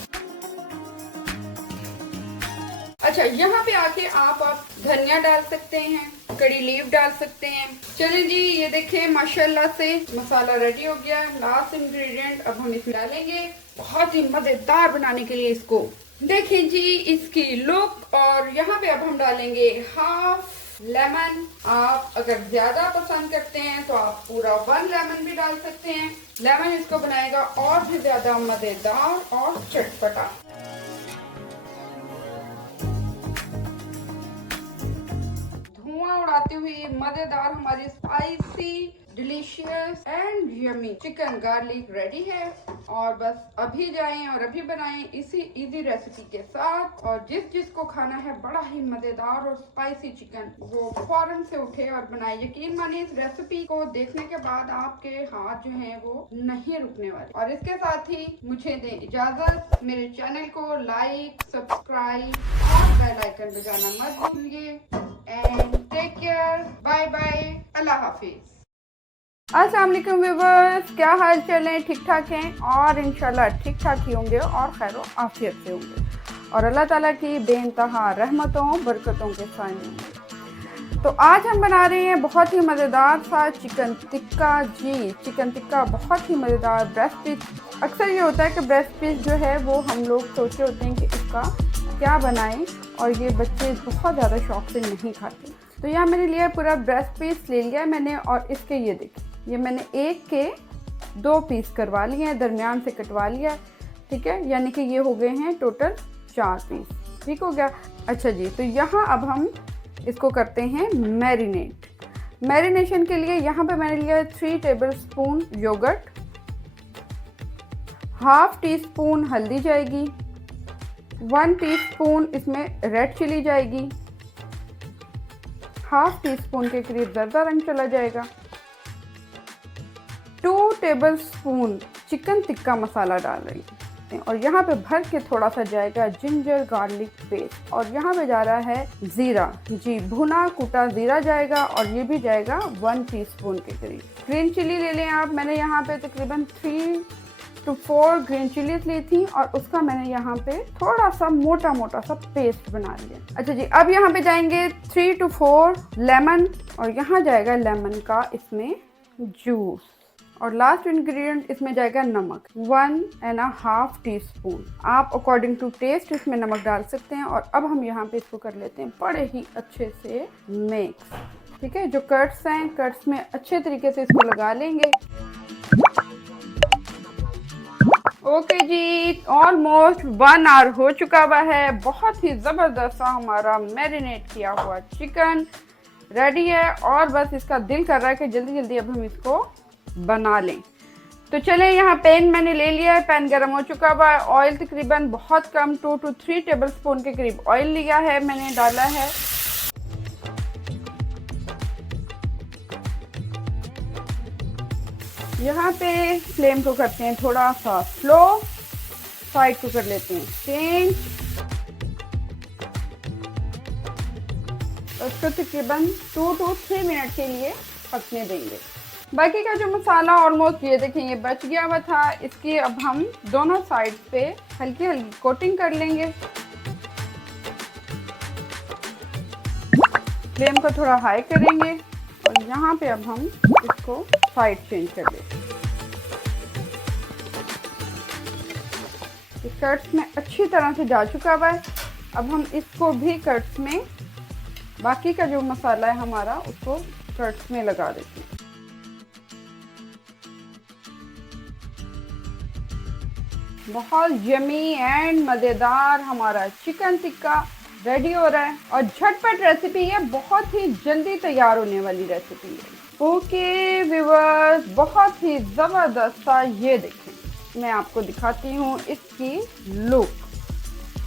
अच्छा, यहाँ पे आके आप धनिया डाल सकते हैं, कड़ी लीफ डाल सकते हैं। चलिए जी, ये देखें माशाल्लाह से मसाला रेडी हो गया। लास्ट इंग्रेडिएंट अब हम इसमें डालेंगे, बहुत ही मजेदार बनाने के लिए इसको। देखें जी इसकी लुक। और यहाँ पे अब हम डालेंगे 1/2 लेमन। आप अगर ज्यादा पसंद करते हैं तो आप पूरा 1 लेमन भी डाल सकते हैं। लेमन इसको बनाएगा और भी ज्यादा मजेदार और चटपटा। धुआं उड़ाती हुई मजेदार हमारी spicy delicious and yummy chicken garlic ready है। और बस अभी जाएं और अभी बनाएं इसी इजी रेसिपी के साथ। और जिसको खाना है बड़ा ही मजेदार और स्पाइसी चिकन, वो फौरन से उठे और बनाए। यकीन मानिए इस रेसिपी को देखने के बाद आपके हाथ जो हैं वो नहीं रुकने वाले। और इसके साथ ही मुझे दें इजाजत। मेरे चैनल को लाइक, सब्सक्राइब और बेल आइकन बजाना मत भूलिए। And take care, bye bye, अल्लाह हाफिज। अस्सलाम वालेकुम व्यूअर्स, क्या हाल चाल है? ठीक ठाक हैं और इंशाल्लाह ठीक ठाक ही होंगे और खैर आफियत से होंगे और अल्लाह ताला की बेइंतहा रहमतों बरकतों के साए होंगे। तो आज हम बना रहे हैं बहुत ही मज़ेदार सा चिकन टिक्का। जी, चिकन टिक्का बहुत ही मज़ेदार। ब्रेस्ट पीस, अक्सर ये होता है कि ब्रेस्ट पीस जो है वो हम लोग सोचे होते हैं कि इसका क्या बनाएं और ये बच्चे बहुत ज़्यादा शौक से नहीं खाते। तो यहाँ मैंने लिया पूरा ब्रेस्ट पीस ले लिया मैंने और इसके ये देखिए, ये मैंने 1 के 2 पीस करवा लिए हैं, दरमियान से कटवा लिया, ठीक है, यानी कि ये हो गए हैं टोटल 4 पीस। ठीक हो गया। अच्छा जी, तो यहाँ अब हम इसको करते हैं मैरिनेट। मैरिनेशन के लिए यहाँ पे मैंने लिया 3 टेबल स्पून योगर्ट, 1/2 टीस्पून हल्दी जाएगी, 1 टीस्पून इसमें रेड चिली जाएगी, 1/2 टीस्पून के करीब ज़रदा रंग चला जाएगा, 2 table spoon chicken tikka masala डाल रही हैं और यहाँ पे भर के थोड़ा सा जाएगा जिंजर गार्लिक पेस्ट और यहाँ पे जा रहा है ज़ीरा। जी, भुना कुटा ज़ीरा जाएगा और ये भी जाएगा 1 टीस्पून के करीब। ग्रीन चिली ले लें आप। मैंने यहाँ पे तकरीबन 3 to 4 ग्रीन चिलीज ली थी और उसका मैंने यहाँ पे थोड़ा सा मोटा मोटा सा पेस्ट बना लिया। अच्छा जी, अब यहाँ पे जाएंगे 3 to 4 लेमन और यहाँ जाएगा लेमन का इसमें जूस। और लास्ट इंग्रेडिएंट इसमें जाएगा नमक, 1.5 टीस्पून। आप अकॉर्डिंग टू टेस्ट इसमें नमक डाल सकते हैं। और अब हम यहाँ पे इसको कर लेते हैं बड़े ही अच्छे से मिक्स। ठीक है, जो कट्स हैं, कट्स में अच्छे तरीके से इसको लगा लेंगे। ओके जी, ऑलमोस्ट 1 आवर हो चुका हुआ है। बहुत ही ज़बरदस्त सा हमारा मैरिनेट किया हुआ चिकन रेडी है और बस इसका दिल कर रहा है कि जल्दी जल्दी अब हम इसको बना लें। तो चलें, यहाँ पैन मैंने ले लिया है, पैन गर्म हो चुका हुआ है। ऑयल तकरीबन बहुत कम 2 to 3 टेबल स्पून के करीब ऑयल लिया है, मैंने डाला है। यहाँ पे फ्लेम को करते हैं थोड़ा सा स्लो, साइड को कर लेते हैं चेंज। उसको तकरीबन 2 to 3 मिनट के लिए पकने देंगे। बाकी का जो मसाला ऑलमोस्ट ये देखें ये बच गया हुआ था, इसकी अब हम दोनों साइड पे हल्की हल्की कोटिंग कर लेंगे। फ्लेम को थोड़ा हाई करेंगे और यहाँ पे अब हम इसको साइड चेंज कर देंगे। कट्स में अच्छी तरह से जा चुका हुआ है। अब हम इसको भी कट्स में, बाकी का जो मसाला है हमारा, उसको कट्स में लगा देते हैं। बहुत यमी एंड मज़ेदार हमारा चिकन टिक्का रेडी हो रहा है और झटपट रेसिपी है, बहुत ही जल्दी तैयार होने वाली रेसिपी है। ओके व्यूअर्स, बहुत ही ज़बरदस्त सा, ये देखें मैं आपको दिखाती हूँ इसकी लुक।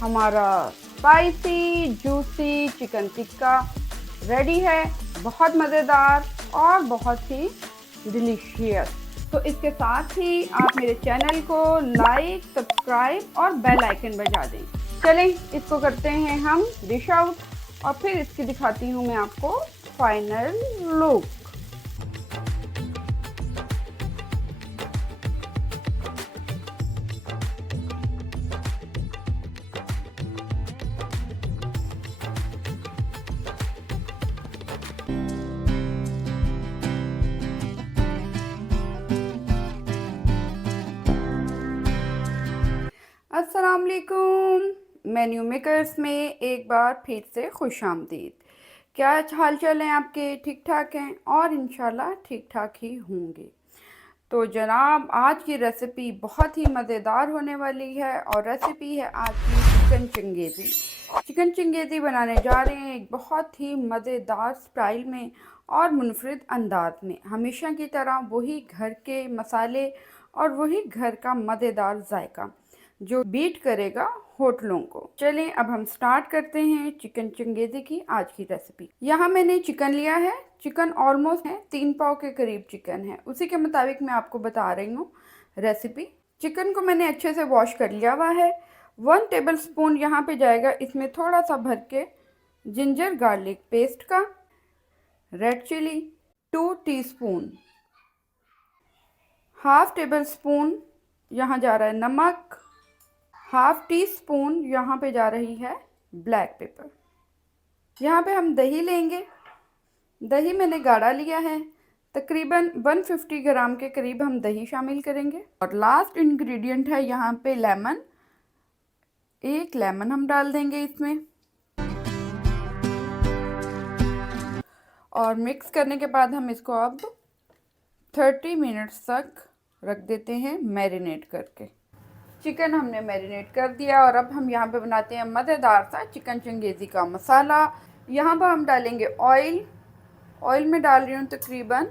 हमारा spicy juicy chicken tikka ready है, बहुत मज़ेदार और बहुत ही डिलीशियस। तो इसके साथ ही आप मेरे चैनल को लाइक, सब्सक्राइब और बेल आइकन बजा दें। चलें, इसको करते हैं हम डिश आउट और फिर इसकी दिखाती हूँ मैं आपको फाइनल लुक। अस्सलाम वालेकुम, मेन्यू मेकर्स में एक बार फिर से खुश आमदीद। क्या हाल चाल है आपके? ठीक ठाक हैं और इंशाल्लाह ठीक ठाक ही होंगे। तो जनाब, आज की रेसिपी बहुत ही मज़ेदार होने वाली है और रेसिपी है आज की चिकन चिंगेज़ी। चिकन चिंगेज़ी बनाने जा रहे हैं एक बहुत ही मज़ेदार स्टाइल में और मुनफरिद अंदाज में। हमेशा की तरह वही घर के मसाले और वही घर का मज़ेदार जायका जो बीट करेगा होटलों को। चलें, अब हम स्टार्ट करते हैं चिकन चिंगेज़ी की आज की रेसिपी। यहाँ मैंने चिकन लिया है, चिकन ऑलमोस्ट है 3 पाव के करीब चिकन है, उसी के मुताबिक मैं आपको बता रही हूँ रेसिपी। चिकन को मैंने अच्छे से वॉश कर लिया हुआ है। 1 टेबल स्पून यहाँ पे जाएगा इसमें थोड़ा सा भर के जिंजर गार्लिक पेस्ट का, red chili 2 teaspoon, half tablespoon यहाँ जा रहा है नमक, हाफ टी स्पून यहाँ पे जा रही है ब्लैक पेपर। यहाँ पे हम दही लेंगे, दही मैंने गाढ़ा लिया है, तकरीबन 150 ग्राम के करीब हम दही शामिल करेंगे। और लास्ट इंग्रेडिएंट है यहाँ पे लेमन, 1 लेमन हम डाल देंगे इसमें। और मिक्स करने के बाद हम इसको अब 30 मिनट्स तक रख देते हैं मैरिनेट करके। चिकन हमने मैरिनेट कर दिया और अब हम यहाँ पे बनाते हैं मज़ेदार सा चिकन चिंगेज़ी का मसाला। यहाँ पर हम डालेंगे ऑयल। ऑयल में डाल रही हूँ तकरीबन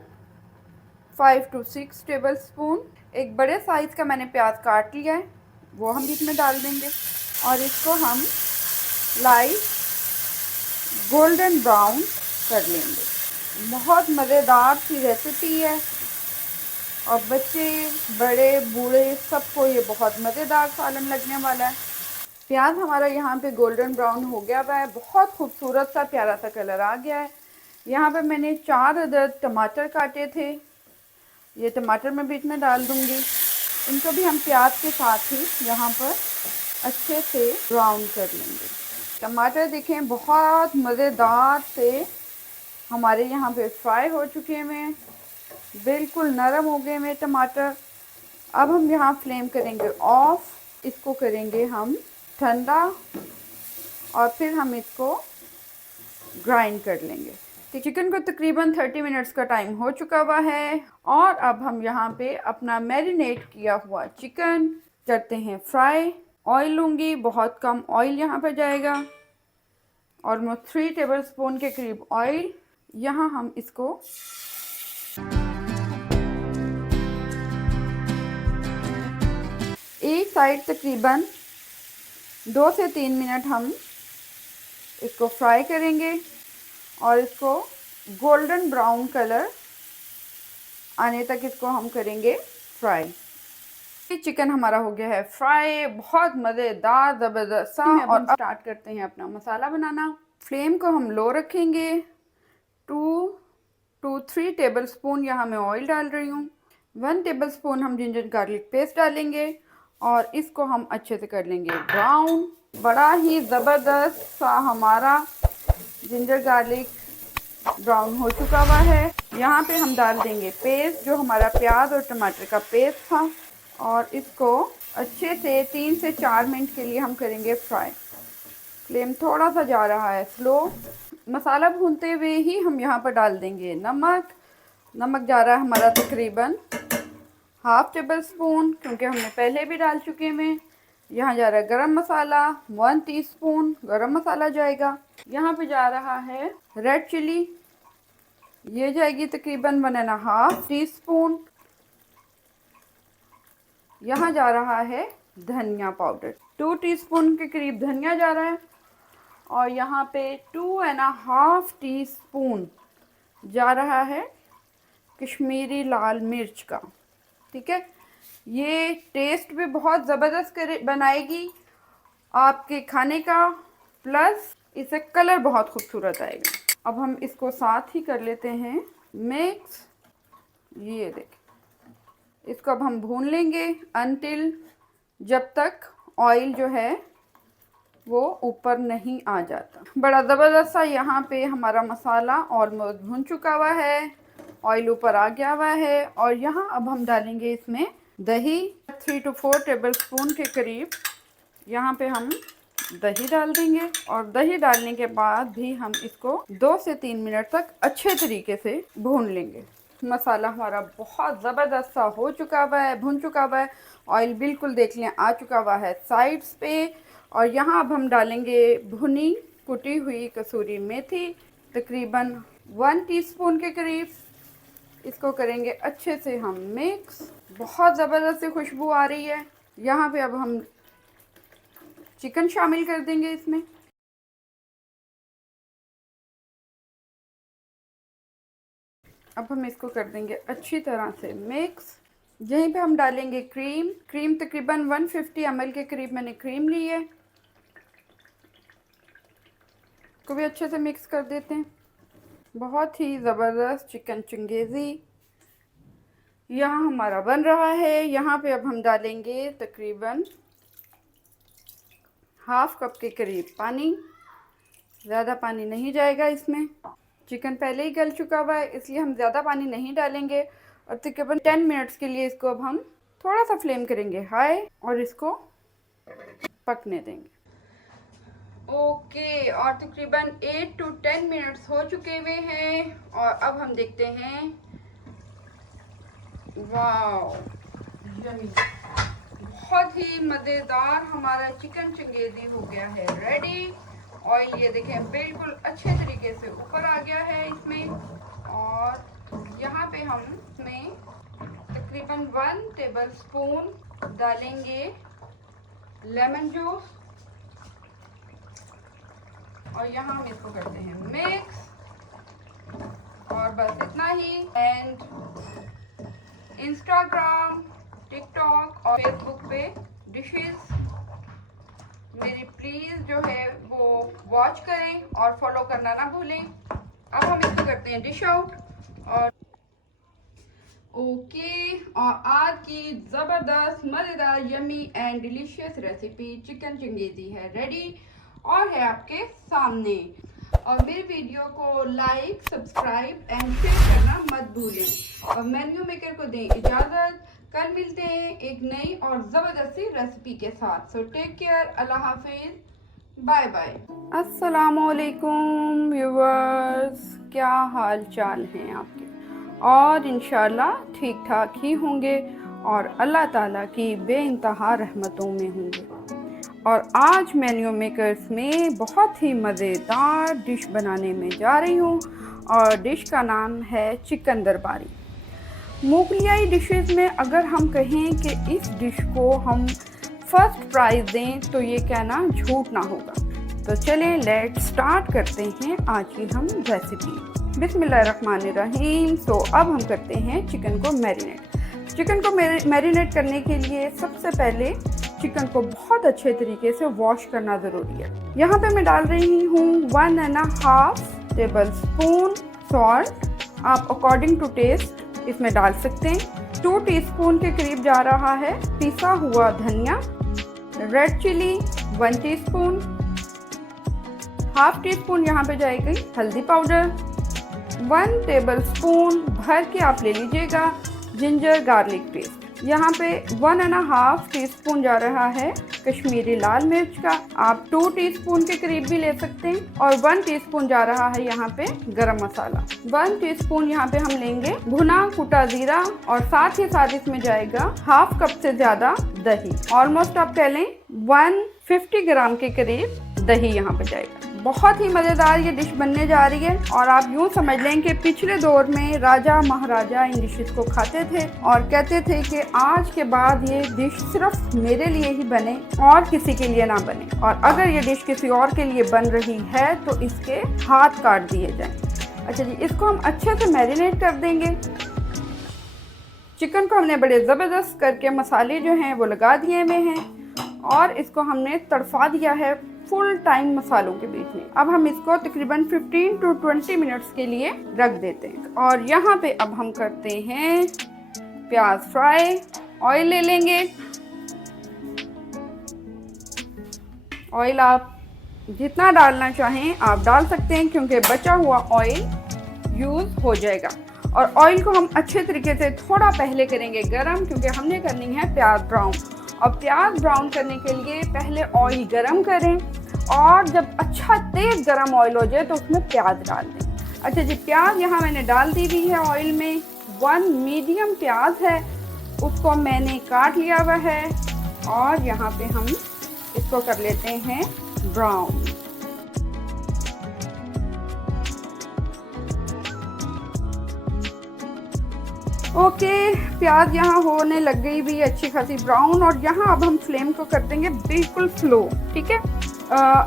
5 to 6 टेबल स्पून। एक बड़े साइज़ का मैंने प्याज काट लिया है, वो हम इसमें डाल देंगे और इसको हम लाइट गोल्डन ब्राउन कर लेंगे। बहुत मज़ेदार सी रेसिपी है और बच्चे बड़े बूढ़े सबको ये बहुत मज़ेदार सालन लगने वाला है। प्याज हमारा यहाँ पे गोल्डन ब्राउन हो गया हुआ है, बहुत खूबसूरत सा प्यारा सा कलर आ गया है। यहाँ पे मैंने 4 अदद टमाटर काटे थे, ये टमाटर मैं बीच में डाल दूँगी। इनको भी हम प्याज के साथ ही यहाँ पर अच्छे से ब्राउन कर लेंगे। टमाटर देखें बहुत मज़ेदार से हमारे यहाँ पे फ्राई हो चुके हैं, बिल्कुल नरम हो गए में टमाटर। अब हम यहाँ फ्लेम करेंगे ऑफ, इसको करेंगे हम ठंडा और फिर हम इसको ग्राइंड कर लेंगे। चिकन को तकरीबन 30 मिनट्स का टाइम हो चुका हुआ है और अब हम यहाँ पे अपना मैरिनेट किया हुआ चिकन करते हैं फ्राई। ऑयल लूँगी, बहुत कम ऑयल यहाँ पर जाएगा, ऑलमोस्ट 3 टेबलस्पून के करीब ऑयल। यहाँ हम इसको एक साइड तकरीबन 2 से 3 मिनट हम इसको फ्राई करेंगे और इसको गोल्डन ब्राउन कलर आने तक इसको हम करेंगे फ्राई। चिकन हमारा हो गया है फ्राई, बहुत मज़ेदार ज़बरदस्त सा। और अब स्टार्ट करते हैं अपना मसाला बनाना। फ्लेम को हम लो रखेंगे। 2 to 3 टेबलस्पून यहाँ मैं ऑयल डाल रही हूँ। 1 टेबलस्पून हम जिंजर गार्लिक पेस्ट डालेंगे और इसको हम अच्छे से कर लेंगे ब्राउन। बड़ा ही ज़बरदस्त सा हमारा जिंजर गार्लिक ब्राउन हो चुका हुआ है। यहाँ पे हम डाल देंगे पेस्ट, जो हमारा प्याज और टमाटर का पेस्ट था, और इसको अच्छे से 3 से 4 मिनट के लिए हम करेंगे फ्राई। फ्लेम थोड़ा सा जा रहा है स्लो। मसाला भूनते हुए ही हम यहाँ पर डाल देंगे नमक। नमक जा रहा है हमारा तकरीबन हाफ टेबल स्पून, क्योंकि हमने पहले भी डाल चुके हैं। यहाँ जा रहा है गरम मसाला, 1 टीस्पून गरम मसाला जाएगा। यहाँ पे जा रहा है रेड चिली, ये जाएगी तकरीबन 1.5 टीस्पून। यहाँ जा रहा है धनिया पाउडर, 2 टीस्पून के करीब धनिया जा रहा है। और यहाँ पे 2.5 टीस्पून जा रहा है कश्मीरी लाल मिर्च का। ठीक है, ये टेस्ट भी बहुत ज़बरदस्त बनाएगी आपके खाने का, प्लस इससे कलर बहुत खूबसूरत आएगा। अब हम इसको साथ ही कर लेते हैं मिक्स। ये देखें, इसको अब हम भून लेंगे अनटिल जब तक ऑयल जो है वो ऊपर नहीं आ जाता। बड़ा ज़बरदस्त सा यहाँ पे हमारा मसाला ऑलमोस्ट भून चुका हुआ है, ऑयल ऊपर आ गया हुआ है। और यहाँ अब हम डालेंगे इसमें दही, 3 to 4 टेबलस्पून के करीब यहाँ पे हम दही डाल देंगे। और दही डालने के बाद भी हम इसको 2 से 3 मिनट तक अच्छे तरीके से भून लेंगे। मसाला हमारा बहुत ज़बरदस्त सा हो चुका हुआ है, भुन चुका हुआ है। ऑयल बिल्कुल देख लें आ चुका हुआ है साइड्स पे। और यहाँ अब हम डालेंगे भुनी कुटी हुई कसूरी मेथी, तकरीबन 1 टीस्पून के करीब। इसको करेंगे अच्छे से हम मिक्स। बहुत ज़बरदस्त सी खुशबू आ रही है। यहाँ पे अब हम चिकन शामिल कर देंगे इसमें। अब हम इसको कर देंगे अच्छी तरह से मिक्स। यहीं पे हम डालेंगे क्रीम तकरीबन 150 ml के करीब मैंने क्रीम ली है। इसको भी अच्छे से मिक्स कर देते हैं। बहुत ही ज़बरदस्त चिकन चंगेज़ी यहाँ हमारा बन रहा है। यहाँ पे अब हम डालेंगे तकरीबन हाफ कप के करीब पानी। ज़्यादा पानी नहीं जाएगा इसमें, चिकन पहले ही गल चुका हुआ है, इसलिए हम ज़्यादा पानी नहीं डालेंगे। और तकरीबन 10 मिनट्स के लिए इसको अब हम थोड़ा सा फ्लेम करेंगे हाई और इसको पकने देंगे। ओके, और तकरीबन 8 to 10 मिनट्स हो चुके हुए हैं। और अब हम देखते हैं, वाव, यम्मी, बहुत ही मज़ेदार हमारा चिकन चंगेज़ी हो गया है रेडी। ऑयल ये देखें बिल्कुल अच्छे तरीके से ऊपर आ गया है इसमें। और यहाँ पे हम इसमें तकरीबन 1 टेबलस्पून डालेंगे लेमन जूस। और यहाँ हम इसको करते हैं मिक्स। और बस इतना ही। एंड इंस्टाग्राम, टिकटॉक और फेसबुक पे डिशेस मेरी प्लीज़ जो है वो वॉच करें और फॉलो करना ना भूलें। अब हम इसको करते हैं डिश आउट। और ओके, और आज की ज़बरदस्त मज़ेदार yummy and delicious recipe chicken Changezi है रेडी और है आपके सामने। और मेरे वीडियो को लाइक, सब्सक्राइब एंड शेयर करना मत भूलें। और मेन्यू मेकर को दें इजाज़त। कल मिलते हैं एक नई और ज़बरदस्ती रेसिपी के साथ। सो टेक केयर, अल्लाह हाफिज़। Bye bye. अस्सलामुअलैकुम व्यूवर्स, क्या हाल चाल हैं आपके? और इंशाल्लाह ठीक ठाक ही होंगे और अल्लाह ताला की बेइंतहा रहमतों में होंगे। और आज मेन्यू मेकर्स में बहुत ही मज़ेदार डिश बनाने में जा रही हूँ और डिश का नाम है चिकन दरबारी। मुगलियाई डिशेस में अगर हम कहें कि इस डिश को हम फर्स्ट प्राइज़ दें तो ये कहना झूठ ना होगा। तो चलें लेट स्टार्ट करते हैं आज की हम रेसिपी। बिस्मिल्लाहिर्रहमानिर्रहीम। तो अब हम करते हैं चिकन को मैरिनेट। चिकन को मैरिनेट करने के लिए सबसे पहले चिकन को बहुत अच्छे तरीके से वॉश करना ज़रूरी है। यहाँ पे मैं डाल रही हूँ 1.5 टेबल स्पून सॉल्ट। आप अकॉर्डिंग टू टेस्ट इसमें डाल सकते हैं। 2 टीस्पून के करीब जा रहा है पिसा हुआ धनिया। Red chili 1 teaspoon. Half teaspoon यहाँ पे जाएगी हल्दी पाउडर। 1 टेबल स्पून भर के आप ले लीजिएगा जिंजर गार्लिक पेस्ट। यहाँ पे 1.5 टीस्पून जा रहा है कश्मीरी लाल मिर्च का। आप 2 टीस्पून के करीब भी ले सकते हैं। और 1 टीस्पून जा रहा है यहाँ पे गरम मसाला। 1 टीस्पून यहाँ पे हम लेंगे भुना कुटा जीरा और साथ ही साथ इसमें जाएगा हाफ कप से ज्यादा दही। ऑलमोस्ट आप कह लें 150 ग्राम के करीब दही यहाँ पे जाएगा। बहुत ही मज़ेदार ये डिश बनने जा रही है। और आप यूँ समझ लें कि पिछले दौर में राजा महाराजा इन डिशेस को खाते थे और कहते थे कि आज के बाद ये डिश सिर्फ मेरे लिए ही बने और किसी के लिए ना बने। और अगर ये डिश किसी और के लिए बन रही है तो इसके हाथ काट दिए जाएं। अच्छा जी, इसको हम अच्छे से मैरिनेट कर देंगे। चिकन को हमने बड़े ज़बरदस्त करके मसाले जो हैं वो लगा दिए हुए हैं और इसको हमने तड़फा दिया है फुल टाइम मसालों के बीच में। अब हम इसको तकरीबन 15 to 20 मिनट्स के लिए रख देते हैं। और यहाँ पे अब हम करते हैं प्याज फ्राई। ऑयल ले लेंगे। ऑयल आप जितना डालना चाहें आप डाल सकते हैं क्योंकि बचा हुआ ऑयल यूज़ हो जाएगा। और ऑयल को हम अच्छे तरीके से थोड़ा पहले करेंगे गरम क्योंकि हमने करनी है प्याज ब्राउन। और प्याज ब्राउन करने के लिए पहले ऑयल गरम करें और जब अच्छा तेज़ गरम ऑयल हो जाए तो उसमें प्याज डाल दें। अच्छा जी, प्याज यहाँ मैंने डाल दी हुई है ऑयल में। 1 मीडियम प्याज है, उसको मैंने काट लिया हुआ है और यहाँ पे हम इसको कर लेते हैं ब्राउन। ओके, प्याज यहाँ होने लग गई भी अच्छी खासी ब्राउन। और यहाँ अब हम फ्लेम को कर देंगे बिल्कुल स्लो, ठीक है।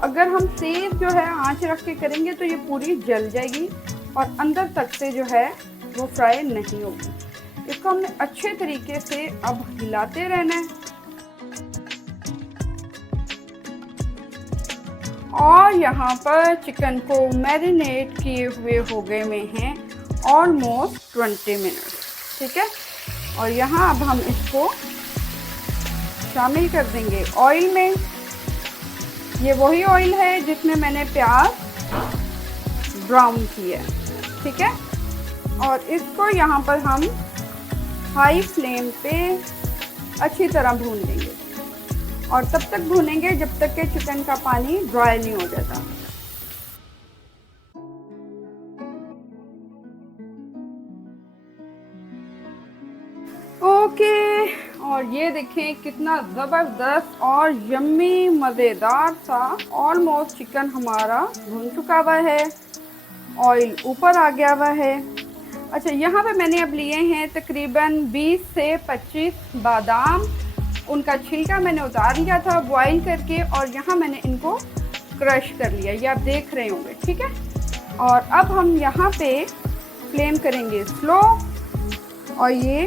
अगर हम तेज़ जो है आंच रख के करेंगे तो ये पूरी जल जाएगी और अंदर तक से जो है वो फ्राई नहीं होगी। इसको हमने अच्छे तरीके से अब हिलाते रहना है। और यहाँ पर चिकन को मैरिनेट किए हुए हो गए में हैं ऑलमोस्ट 20 मिनट, ठीक है। और यहाँ अब हम इसको शामिल कर देंगे ऑयल में। ये वही ऑयल है जिसमें मैंने प्याज ब्राउन किया है, ठीक है। और इसको यहाँ पर हम हाई फ्लेम पे अच्छी तरह भून लेंगे और तब तक भूनेंगे जब तक कि चिकन का पानी ड्राई नहीं हो जाता। ओके, और ये देखें कितना ज़बरदस्त और यम्मी मज़ेदार सा ऑलमोस्ट चिकन हमारा भुन चुका हुआ है। ऑयल ऊपर आ गया हुआ है। अच्छा, यहाँ पे मैंने अब लिए हैं तकरीबन 20 से 25 बादाम। उनका छिलका मैंने उतार लिया था बॉईल करके और यहाँ मैंने इनको क्रश कर लिया, ये आप देख रहे होंगे, ठीक है। और अब हम यहाँ पे फ्लेम करेंगे स्लो और ये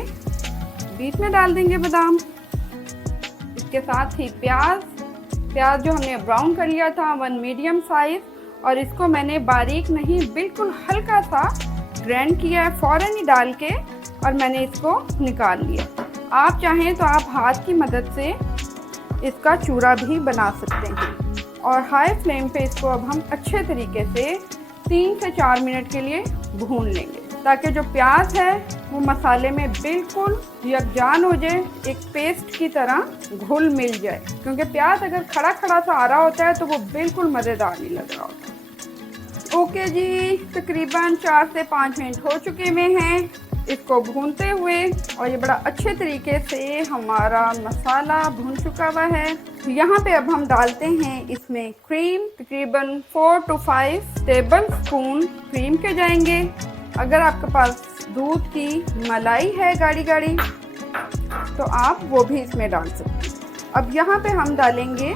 बीच में डाल देंगे बादाम। इसके साथ ही प्याज जो हमने ब्राउन कर लिया था 1 मीडियम साइज़, और इसको मैंने बारीक नहीं बिल्कुल हल्का सा ग्राइंड किया है फ़ौरन ही डाल के, और मैंने इसको निकाल लिया। आप चाहें तो आप हाथ की मदद से इसका चूरा भी बना सकते हैं। और हाई फ्लेम पे इसको अब हम अच्छे तरीके से 3 से 4 मिनट के लिए भून लेंगे। ताकि जो प्याज है वो मसाले में बिल्कुल यकजान हो जाए, एक पेस्ट की तरह घुल मिल जाए। क्योंकि प्याज अगर खड़ा खड़ा सा आ रहा होता है तो वो बिल्कुल मज़ेदार नहीं लग रहा होता। ओके जी, तकरीबन 4 से 5 मिनट हो चुके हुए हैं इसको भूनते हुए, और ये बड़ा अच्छे तरीके से हमारा मसाला भून चुका हुआ है। यहाँ पे अब हम डालते हैं इसमें क्रीम, तकरीबन 4 to 5 टेबल स्पून क्रीम के जाएंगे। अगर आपके पास दूध की मलाई है गाढ़ी गाढ़ी तो आप वो भी इसमें डाल सकते हैं। अब यहाँ पे हम डालेंगे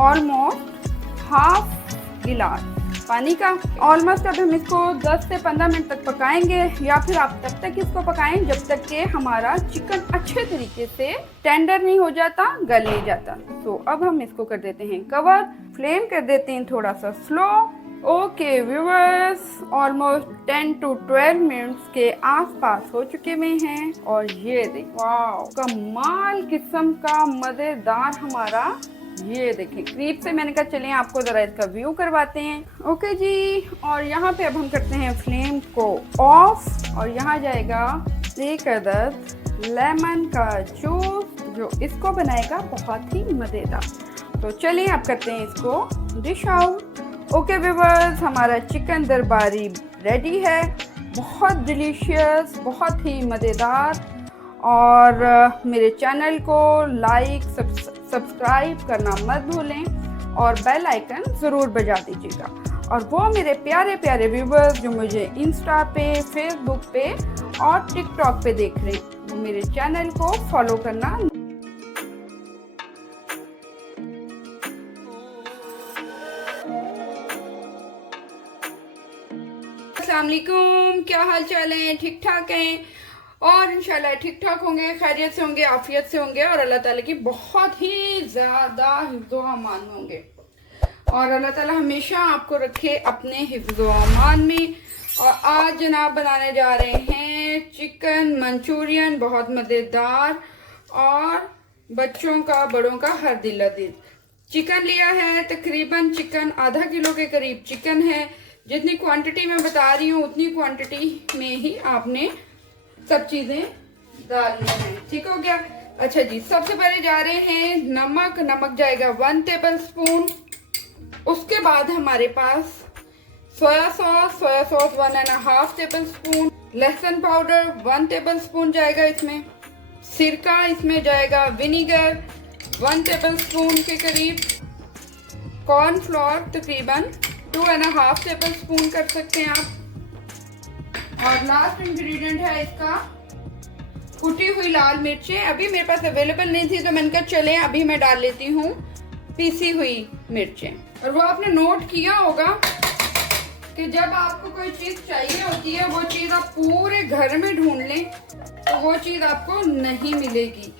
ऑलमोस्ट हाफ गिलास पानी का। ऑलमोस्ट अब हम इसको 10 से 15 मिनट तक पकाएंगे, या फिर आप तब तक इसको पकाएं जब तक कि हमारा चिकन अच्छे तरीके से टेंडर नहीं हो जाता, गल नहीं जाता। तो अब हम इसको कर देते हैं कवर, फ्लेम कर देते हैं थोड़ा सा slow. Okay viewers, almost 10 to 12 minutes के आसपास हो चुके हुए हैं, और ये देखो वाह, कमाल किस्म का मज़ेदार हमारा, ये देखें करीब से मैंने कहा चलें आपको ज़रा इसका व्यू करवाते हैं। ओके जी, और यहाँ पे अब हम करते हैं फ्लेम को ऑफ, और यहाँ जाएगा 1 अदद लेमन का जूस जो इसको बनाएगा बहुत ही मज़ेदार। तो चलिए अब करते हैं इसको डिश आउट। ओके व्यूअर्स, हमारा चिकन दरबारी रेडी है, बहुत डिलीशियस, बहुत ही मज़ेदार। और मेरे चैनल को लाइक सब्सक्राइब करना मत भूलें, और बेल आइकन ज़रूर बजा दीजिएगा। और वो मेरे प्यारे प्यारे व्यूवर्स जो मुझे इंस्टा पे, फेसबुक पे और टिकटॉक पे देख रहे हैं, वो मेरे चैनल को फॉलो करना। अस्सलाम वालेकुम, क्या हाल चाल है? ठीक ठाक हैं? और इंशाल्लाह ठीक ठाक होंगे, खैरियत से होंगे, आफियत से होंगे, और अल्लाह ताला की बहुत ही ज़्यादा हिफ्ज़ो अमान होंगे। और अल्लाह ताला हमेशा आपको रखे अपने हिफ्ज़ो अमान में। और आज जनाब बनाने जा रहे हैं चिकन मंचूरियन, बहुत मज़ेदार, और बच्चों का बड़ों का हर दिल लजीज। चिकन लिया है, तकरीबन चिकन आधा किलो के करीब चिकन है। जितनी क्वांटिटी मैं बता रही हूँ उतनी क्वांटिटी में ही आपने सब चीज़ें डालनी है, ठीक हो गया? अच्छा जी, सबसे पहले जा रहे हैं नमक। नमक जाएगा 1 टेबल स्पून। उसके बाद हमारे पास सोया सॉस 1.5 टेबल स्पून। लहसुन पाउडर 1 टेबल स्पून जाएगा इसमें। सिरका इसमें जाएगा, विनीगर 1 टेबल स्पून के करीब। कॉर्नफ्लोर तकरीबन 2.5 टेबल स्पून कर सकते हैं आप। और लास्ट इंग्रेडिएंट है इसका कुटी हुई लाल मिर्चें। अभी मेरे पास अवेलेबल नहीं थी तो मैंने कहा चलें अभी मैं डाल लेती हूँ पीसी हुई मिर्चें। और वो आपने नोट किया होगा कि जब आपको कोई चीज़ चाहिए होती है, वो चीज़ आप पूरे घर में ढूंढ लें तो वो चीज़ आपको नहीं मिलेगी।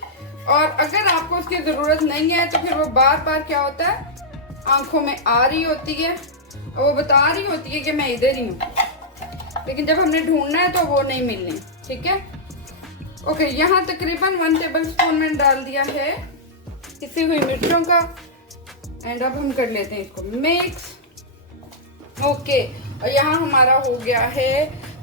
और अगर आपको उसकी ज़रूरत नहीं है तो फिर वो बार बार क्या होता है, आंखों में आ रही होती है और वो बता रही होती है कि मैं इधर ही हूँ, लेकिन जब हमने ढूंढना है तो वो नहीं मिलनी, ठीक है? ओके, यहाँ तकरीबन 1 टेबल स्पून मैंने डाल दिया है पिसी हुई मिर्चों का। एंड अब हम कर लेते हैं इसको मिक्स। ओके, और यहाँ हमारा हो गया है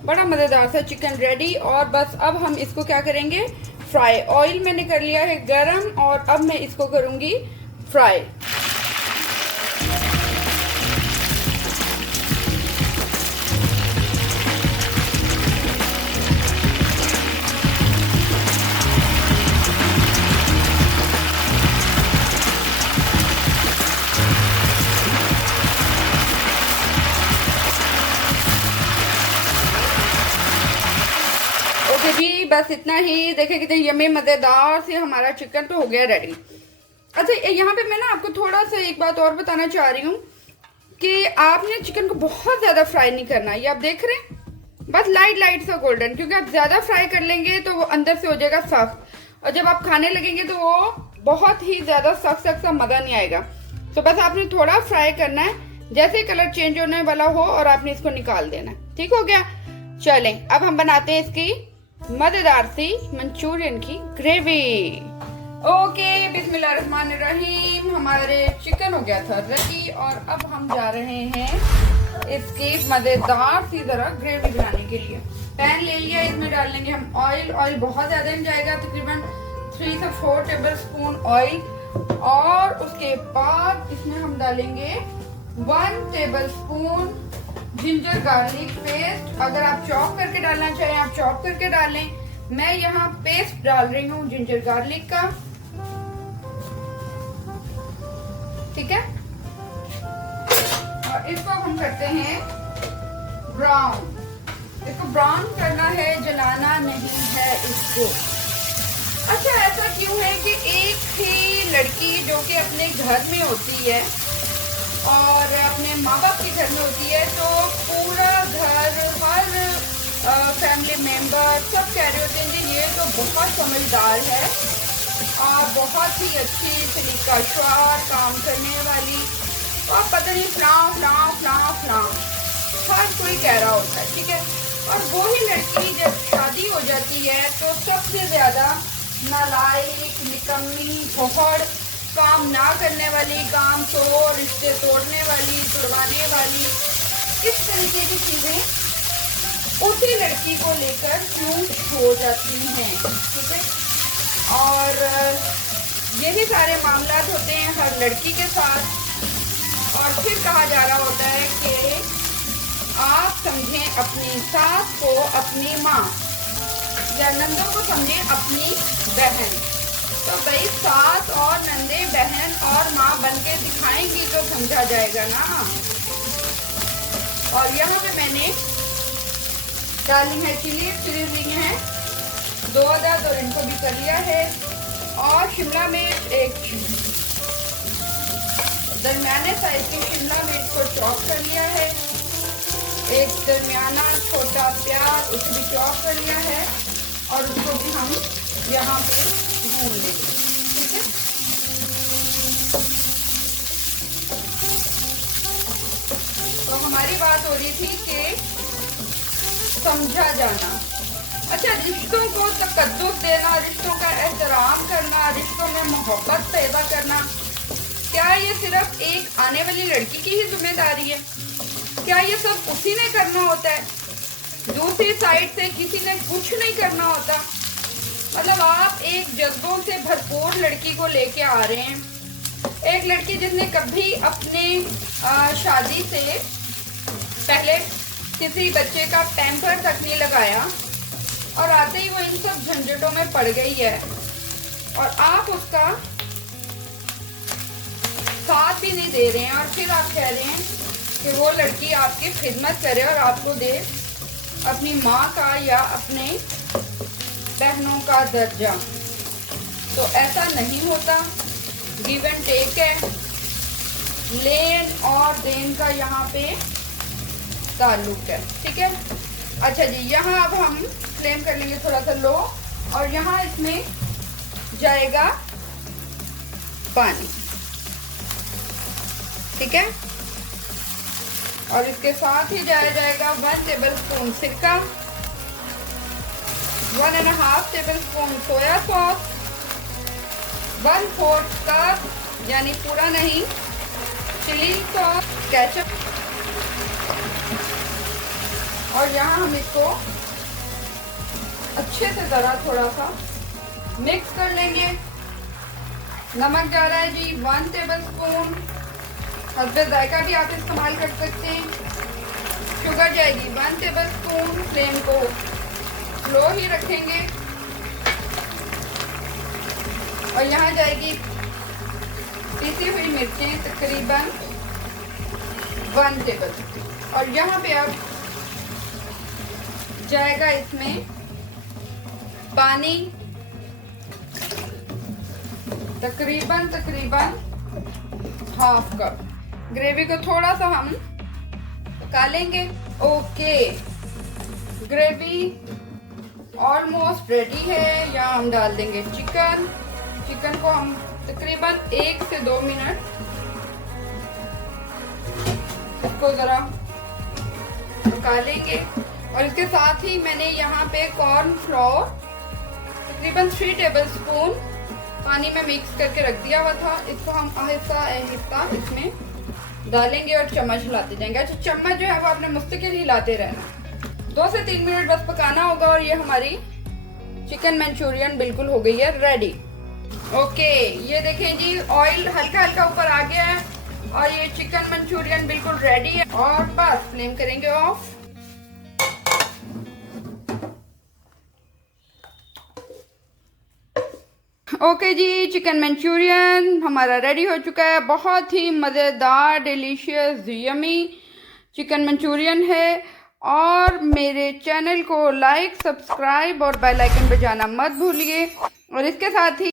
बड़ा मज़ेदार सा चिकन रेडी। और बस अब हम इसको क्या करेंगे, फ्राई। ऑयल मैंने कर लिया है गरम, और अब मैं इसको करूँगी फ्राई। ओके जी, बस इतना ही। देखें कितने यम्मी मज़ेदार से हमारा चिकन तो हो गया रेडी। अच्छा, यहाँ पे मैं ना आपको थोड़ा सा एक बात और बताना चाह रही हूँ कि आपने चिकन को बहुत ज़्यादा फ्राई नहीं करना। ये आप देख रहे हैं, बस लाइट लाइट सा गोल्डन, क्योंकि आप ज़्यादा फ्राई कर लेंगे तो वो अंदर से हो जाएगा सख्त, और जब आप खाने लगेंगे तो वो बहुत ही ज़्यादा सख्त सख्त सा मज़ा नहीं आएगा। तो बस आपने थोड़ा फ्राई करना है, जैसे कलर चेंज होने वाला हो और आपने इसको निकाल देना है। ठीक हो गया? चलें अब हम बनाते हैं इसकी मज़ेदार सी मंचूरियन की ग्रेवी। ओके, बिस्मिल्लाहिर्रहमानिर्रहीम। हमारे चिकन हो गया था रेडी, और अब हम जा रहे हैं इसकी मज़ेदार सी ज़रा ग्रेवी बनाने के लिए पैन ले लिया। इसमें डाल लेंगे हम ऑयल। ऑयल बहुत ज़्यादा नहीं जाएगा, तकरीबन 3 से 4 टेबल स्पून ऑयल। और उसके बाद इसमें हम डालेंगे 1 table spoon ginger garlic paste. अगर आप चॉप करके डालना चाहें आप चॉप करके डालें। मैं यहाँ पेस्ट डाल रही हूँ जिंजर गार्लिक का, ठीक है। और इसको हम करते हैं ब्राउन। इसको ब्राउन करना है, जलाना नहीं है इसको। अच्छा, ऐसा क्यों है कि एक ही लड़की जो कि अपने घर में होती है और अपने माँ बाप के घर में होती है, तो पूरा घर, हर फैमिली मेंबर सब कह रहे होते हैं कि ये तो बहुत समझदार है और बहुत ही अच्छी सलीकाशार काम करने वाली, और पता नहीं फ्लाव फ्लाव फ्लाव फ्लाव हर कोई कह रहा होता है, ठीक है। और वो ही लड़की जब शादी हो जाती है तो सबसे ज़्यादा नालायक, निकम्मी, भोहड़, काम ना करने वाली, काम तोड़, रिश्ते तोड़ने वाली, तोड़वाने वाली, इस तरीके की चीज़ें उसी लड़की को लेकर क्यों हो जाती हैं, ठीक है। और यही सारे मामला होते हैं हर लड़की के साथ। और फिर कहा जा रहा होता है कि आप समझें अपनी सास को अपनी माँ, या नंदों को समझें अपनी बहन। तो भाई सास और नंदे बहन और माँ बन के दिखाएंगी तो समझा जाएगा ना। और यहाँ पे मैंने डाली है चिली ली है 2 अदद, और इनको भी कर लिया है। और शिमला मिर्च, एक दरमियाने साइज की शिमला मिर्च को चॉप कर लिया है। एक दरमियाना छोटा प्याज, उसको भी चॉप कर लिया है, और उसको भी हम यहाँ पे भून लेंगे, ठीक है। तो हमारी बात हो रही थी कि समझा जाना। अच्छा, रिश्तों को तकद्दुस देना, रिश्तों का एहतराम करना, रिश्तों में मोहब्बत पैदा करना, क्या ये सिर्फ एक आने वाली लड़की की ही जिम्मेदारी है? क्या ये सब उसी ने करना होता है? दूसरी साइड से किसी ने कुछ नहीं करना होता? मतलब आप एक जज्बों से भरपूर लड़की को लेके आ रहे हैं, एक लड़की जिसने कभी अपने शादी से पहले किसी बच्चे का पैम्पर तक नहीं लगाया, और आते ही वो इन सब झंझटों में पड़ गई है, और आप उसका साथ भी नहीं दे रहे हैं। और फिर आप कह रहे हैं कि वो लड़की आपकी खिदमत करे और आपको दे अपनी माँ का या अपने बहनों का दर्जा। तो ऐसा नहीं होता। गिव एंड टेक है, लेन और देन का यहाँ पे ताल्लुक है, ठीक है। अच्छा जी, यहाँ अब हम फ्लेम कर लेंगे थोड़ा सा लो, और यहाँ इसमें जाएगा पानी, ठीक है। और इसके साथ ही जाएगा 1 टेबल स्पून सिरका, 1.5 table spoon soya sauce, 1/4 cup यानी पूरा नहीं चिली सॉस, केचप। और यहाँ हम इसको अच्छे से ज़रा थोड़ा सा मिक्स कर लेंगे। नमक जा रहा है जी 1 टेबल स्पून, हस्बे जायका भी आप इस्तेमाल कर सकते हैं। शुगर जाएगी 1 टेबल स्पून। फ्लेम को स्लो ही रखेंगे। और यहाँ जाएगी पीसी हुई मिर्चें तकरीबन 1 टेबल। और यहाँ पे अब जाएगा इसमें पानी तकरीबन 1/2 कप। ग्रेवी को थोड़ा सा हम पका लेंगे। ओके, ग्रेवी ऑलमोस्ट रेडी है। यहाँ हम डाल देंगे चिकन। चिकन को हम तकरीबन 1 से 2 मिनट इसको ज़रा पका लेंगे। और इसके साथ ही मैंने यहाँ पे कॉर्न फ्लोर तकरीबन 3 टेबल स्पून पानी में मिक्स करके रख दिया हुआ था। इसको हम आहिस्ता आहिस्ता इसमें डालेंगे और चम्मच हिलाते जाएंगे। अच्छा, चम्मच जो है वो आपने मुस्तकिल हिलाते रहना। 2 से 3 मिनट बस पकाना होगा और ये हमारी चिकन मंचूरियन बिल्कुल हो गई है रेडी। ओके, ये देखें जी, ऑयल हल्का हल्का ऊपर आ गया है और ये चिकन मंचूरियन बिल्कुल रेडी है। और बस फ्लेम करेंगे ऑफ। ओके जी, चिकन मंचूरियन हमारा रेडी हो चुका है। बहुत ही मज़ेदार, डिलीशियस, यमी चिकन मंचूरियन है। और मेरे चैनल को लाइक, सब्सक्राइब और बेल आइकन बजाना मत भूलिए। और इसके साथ ही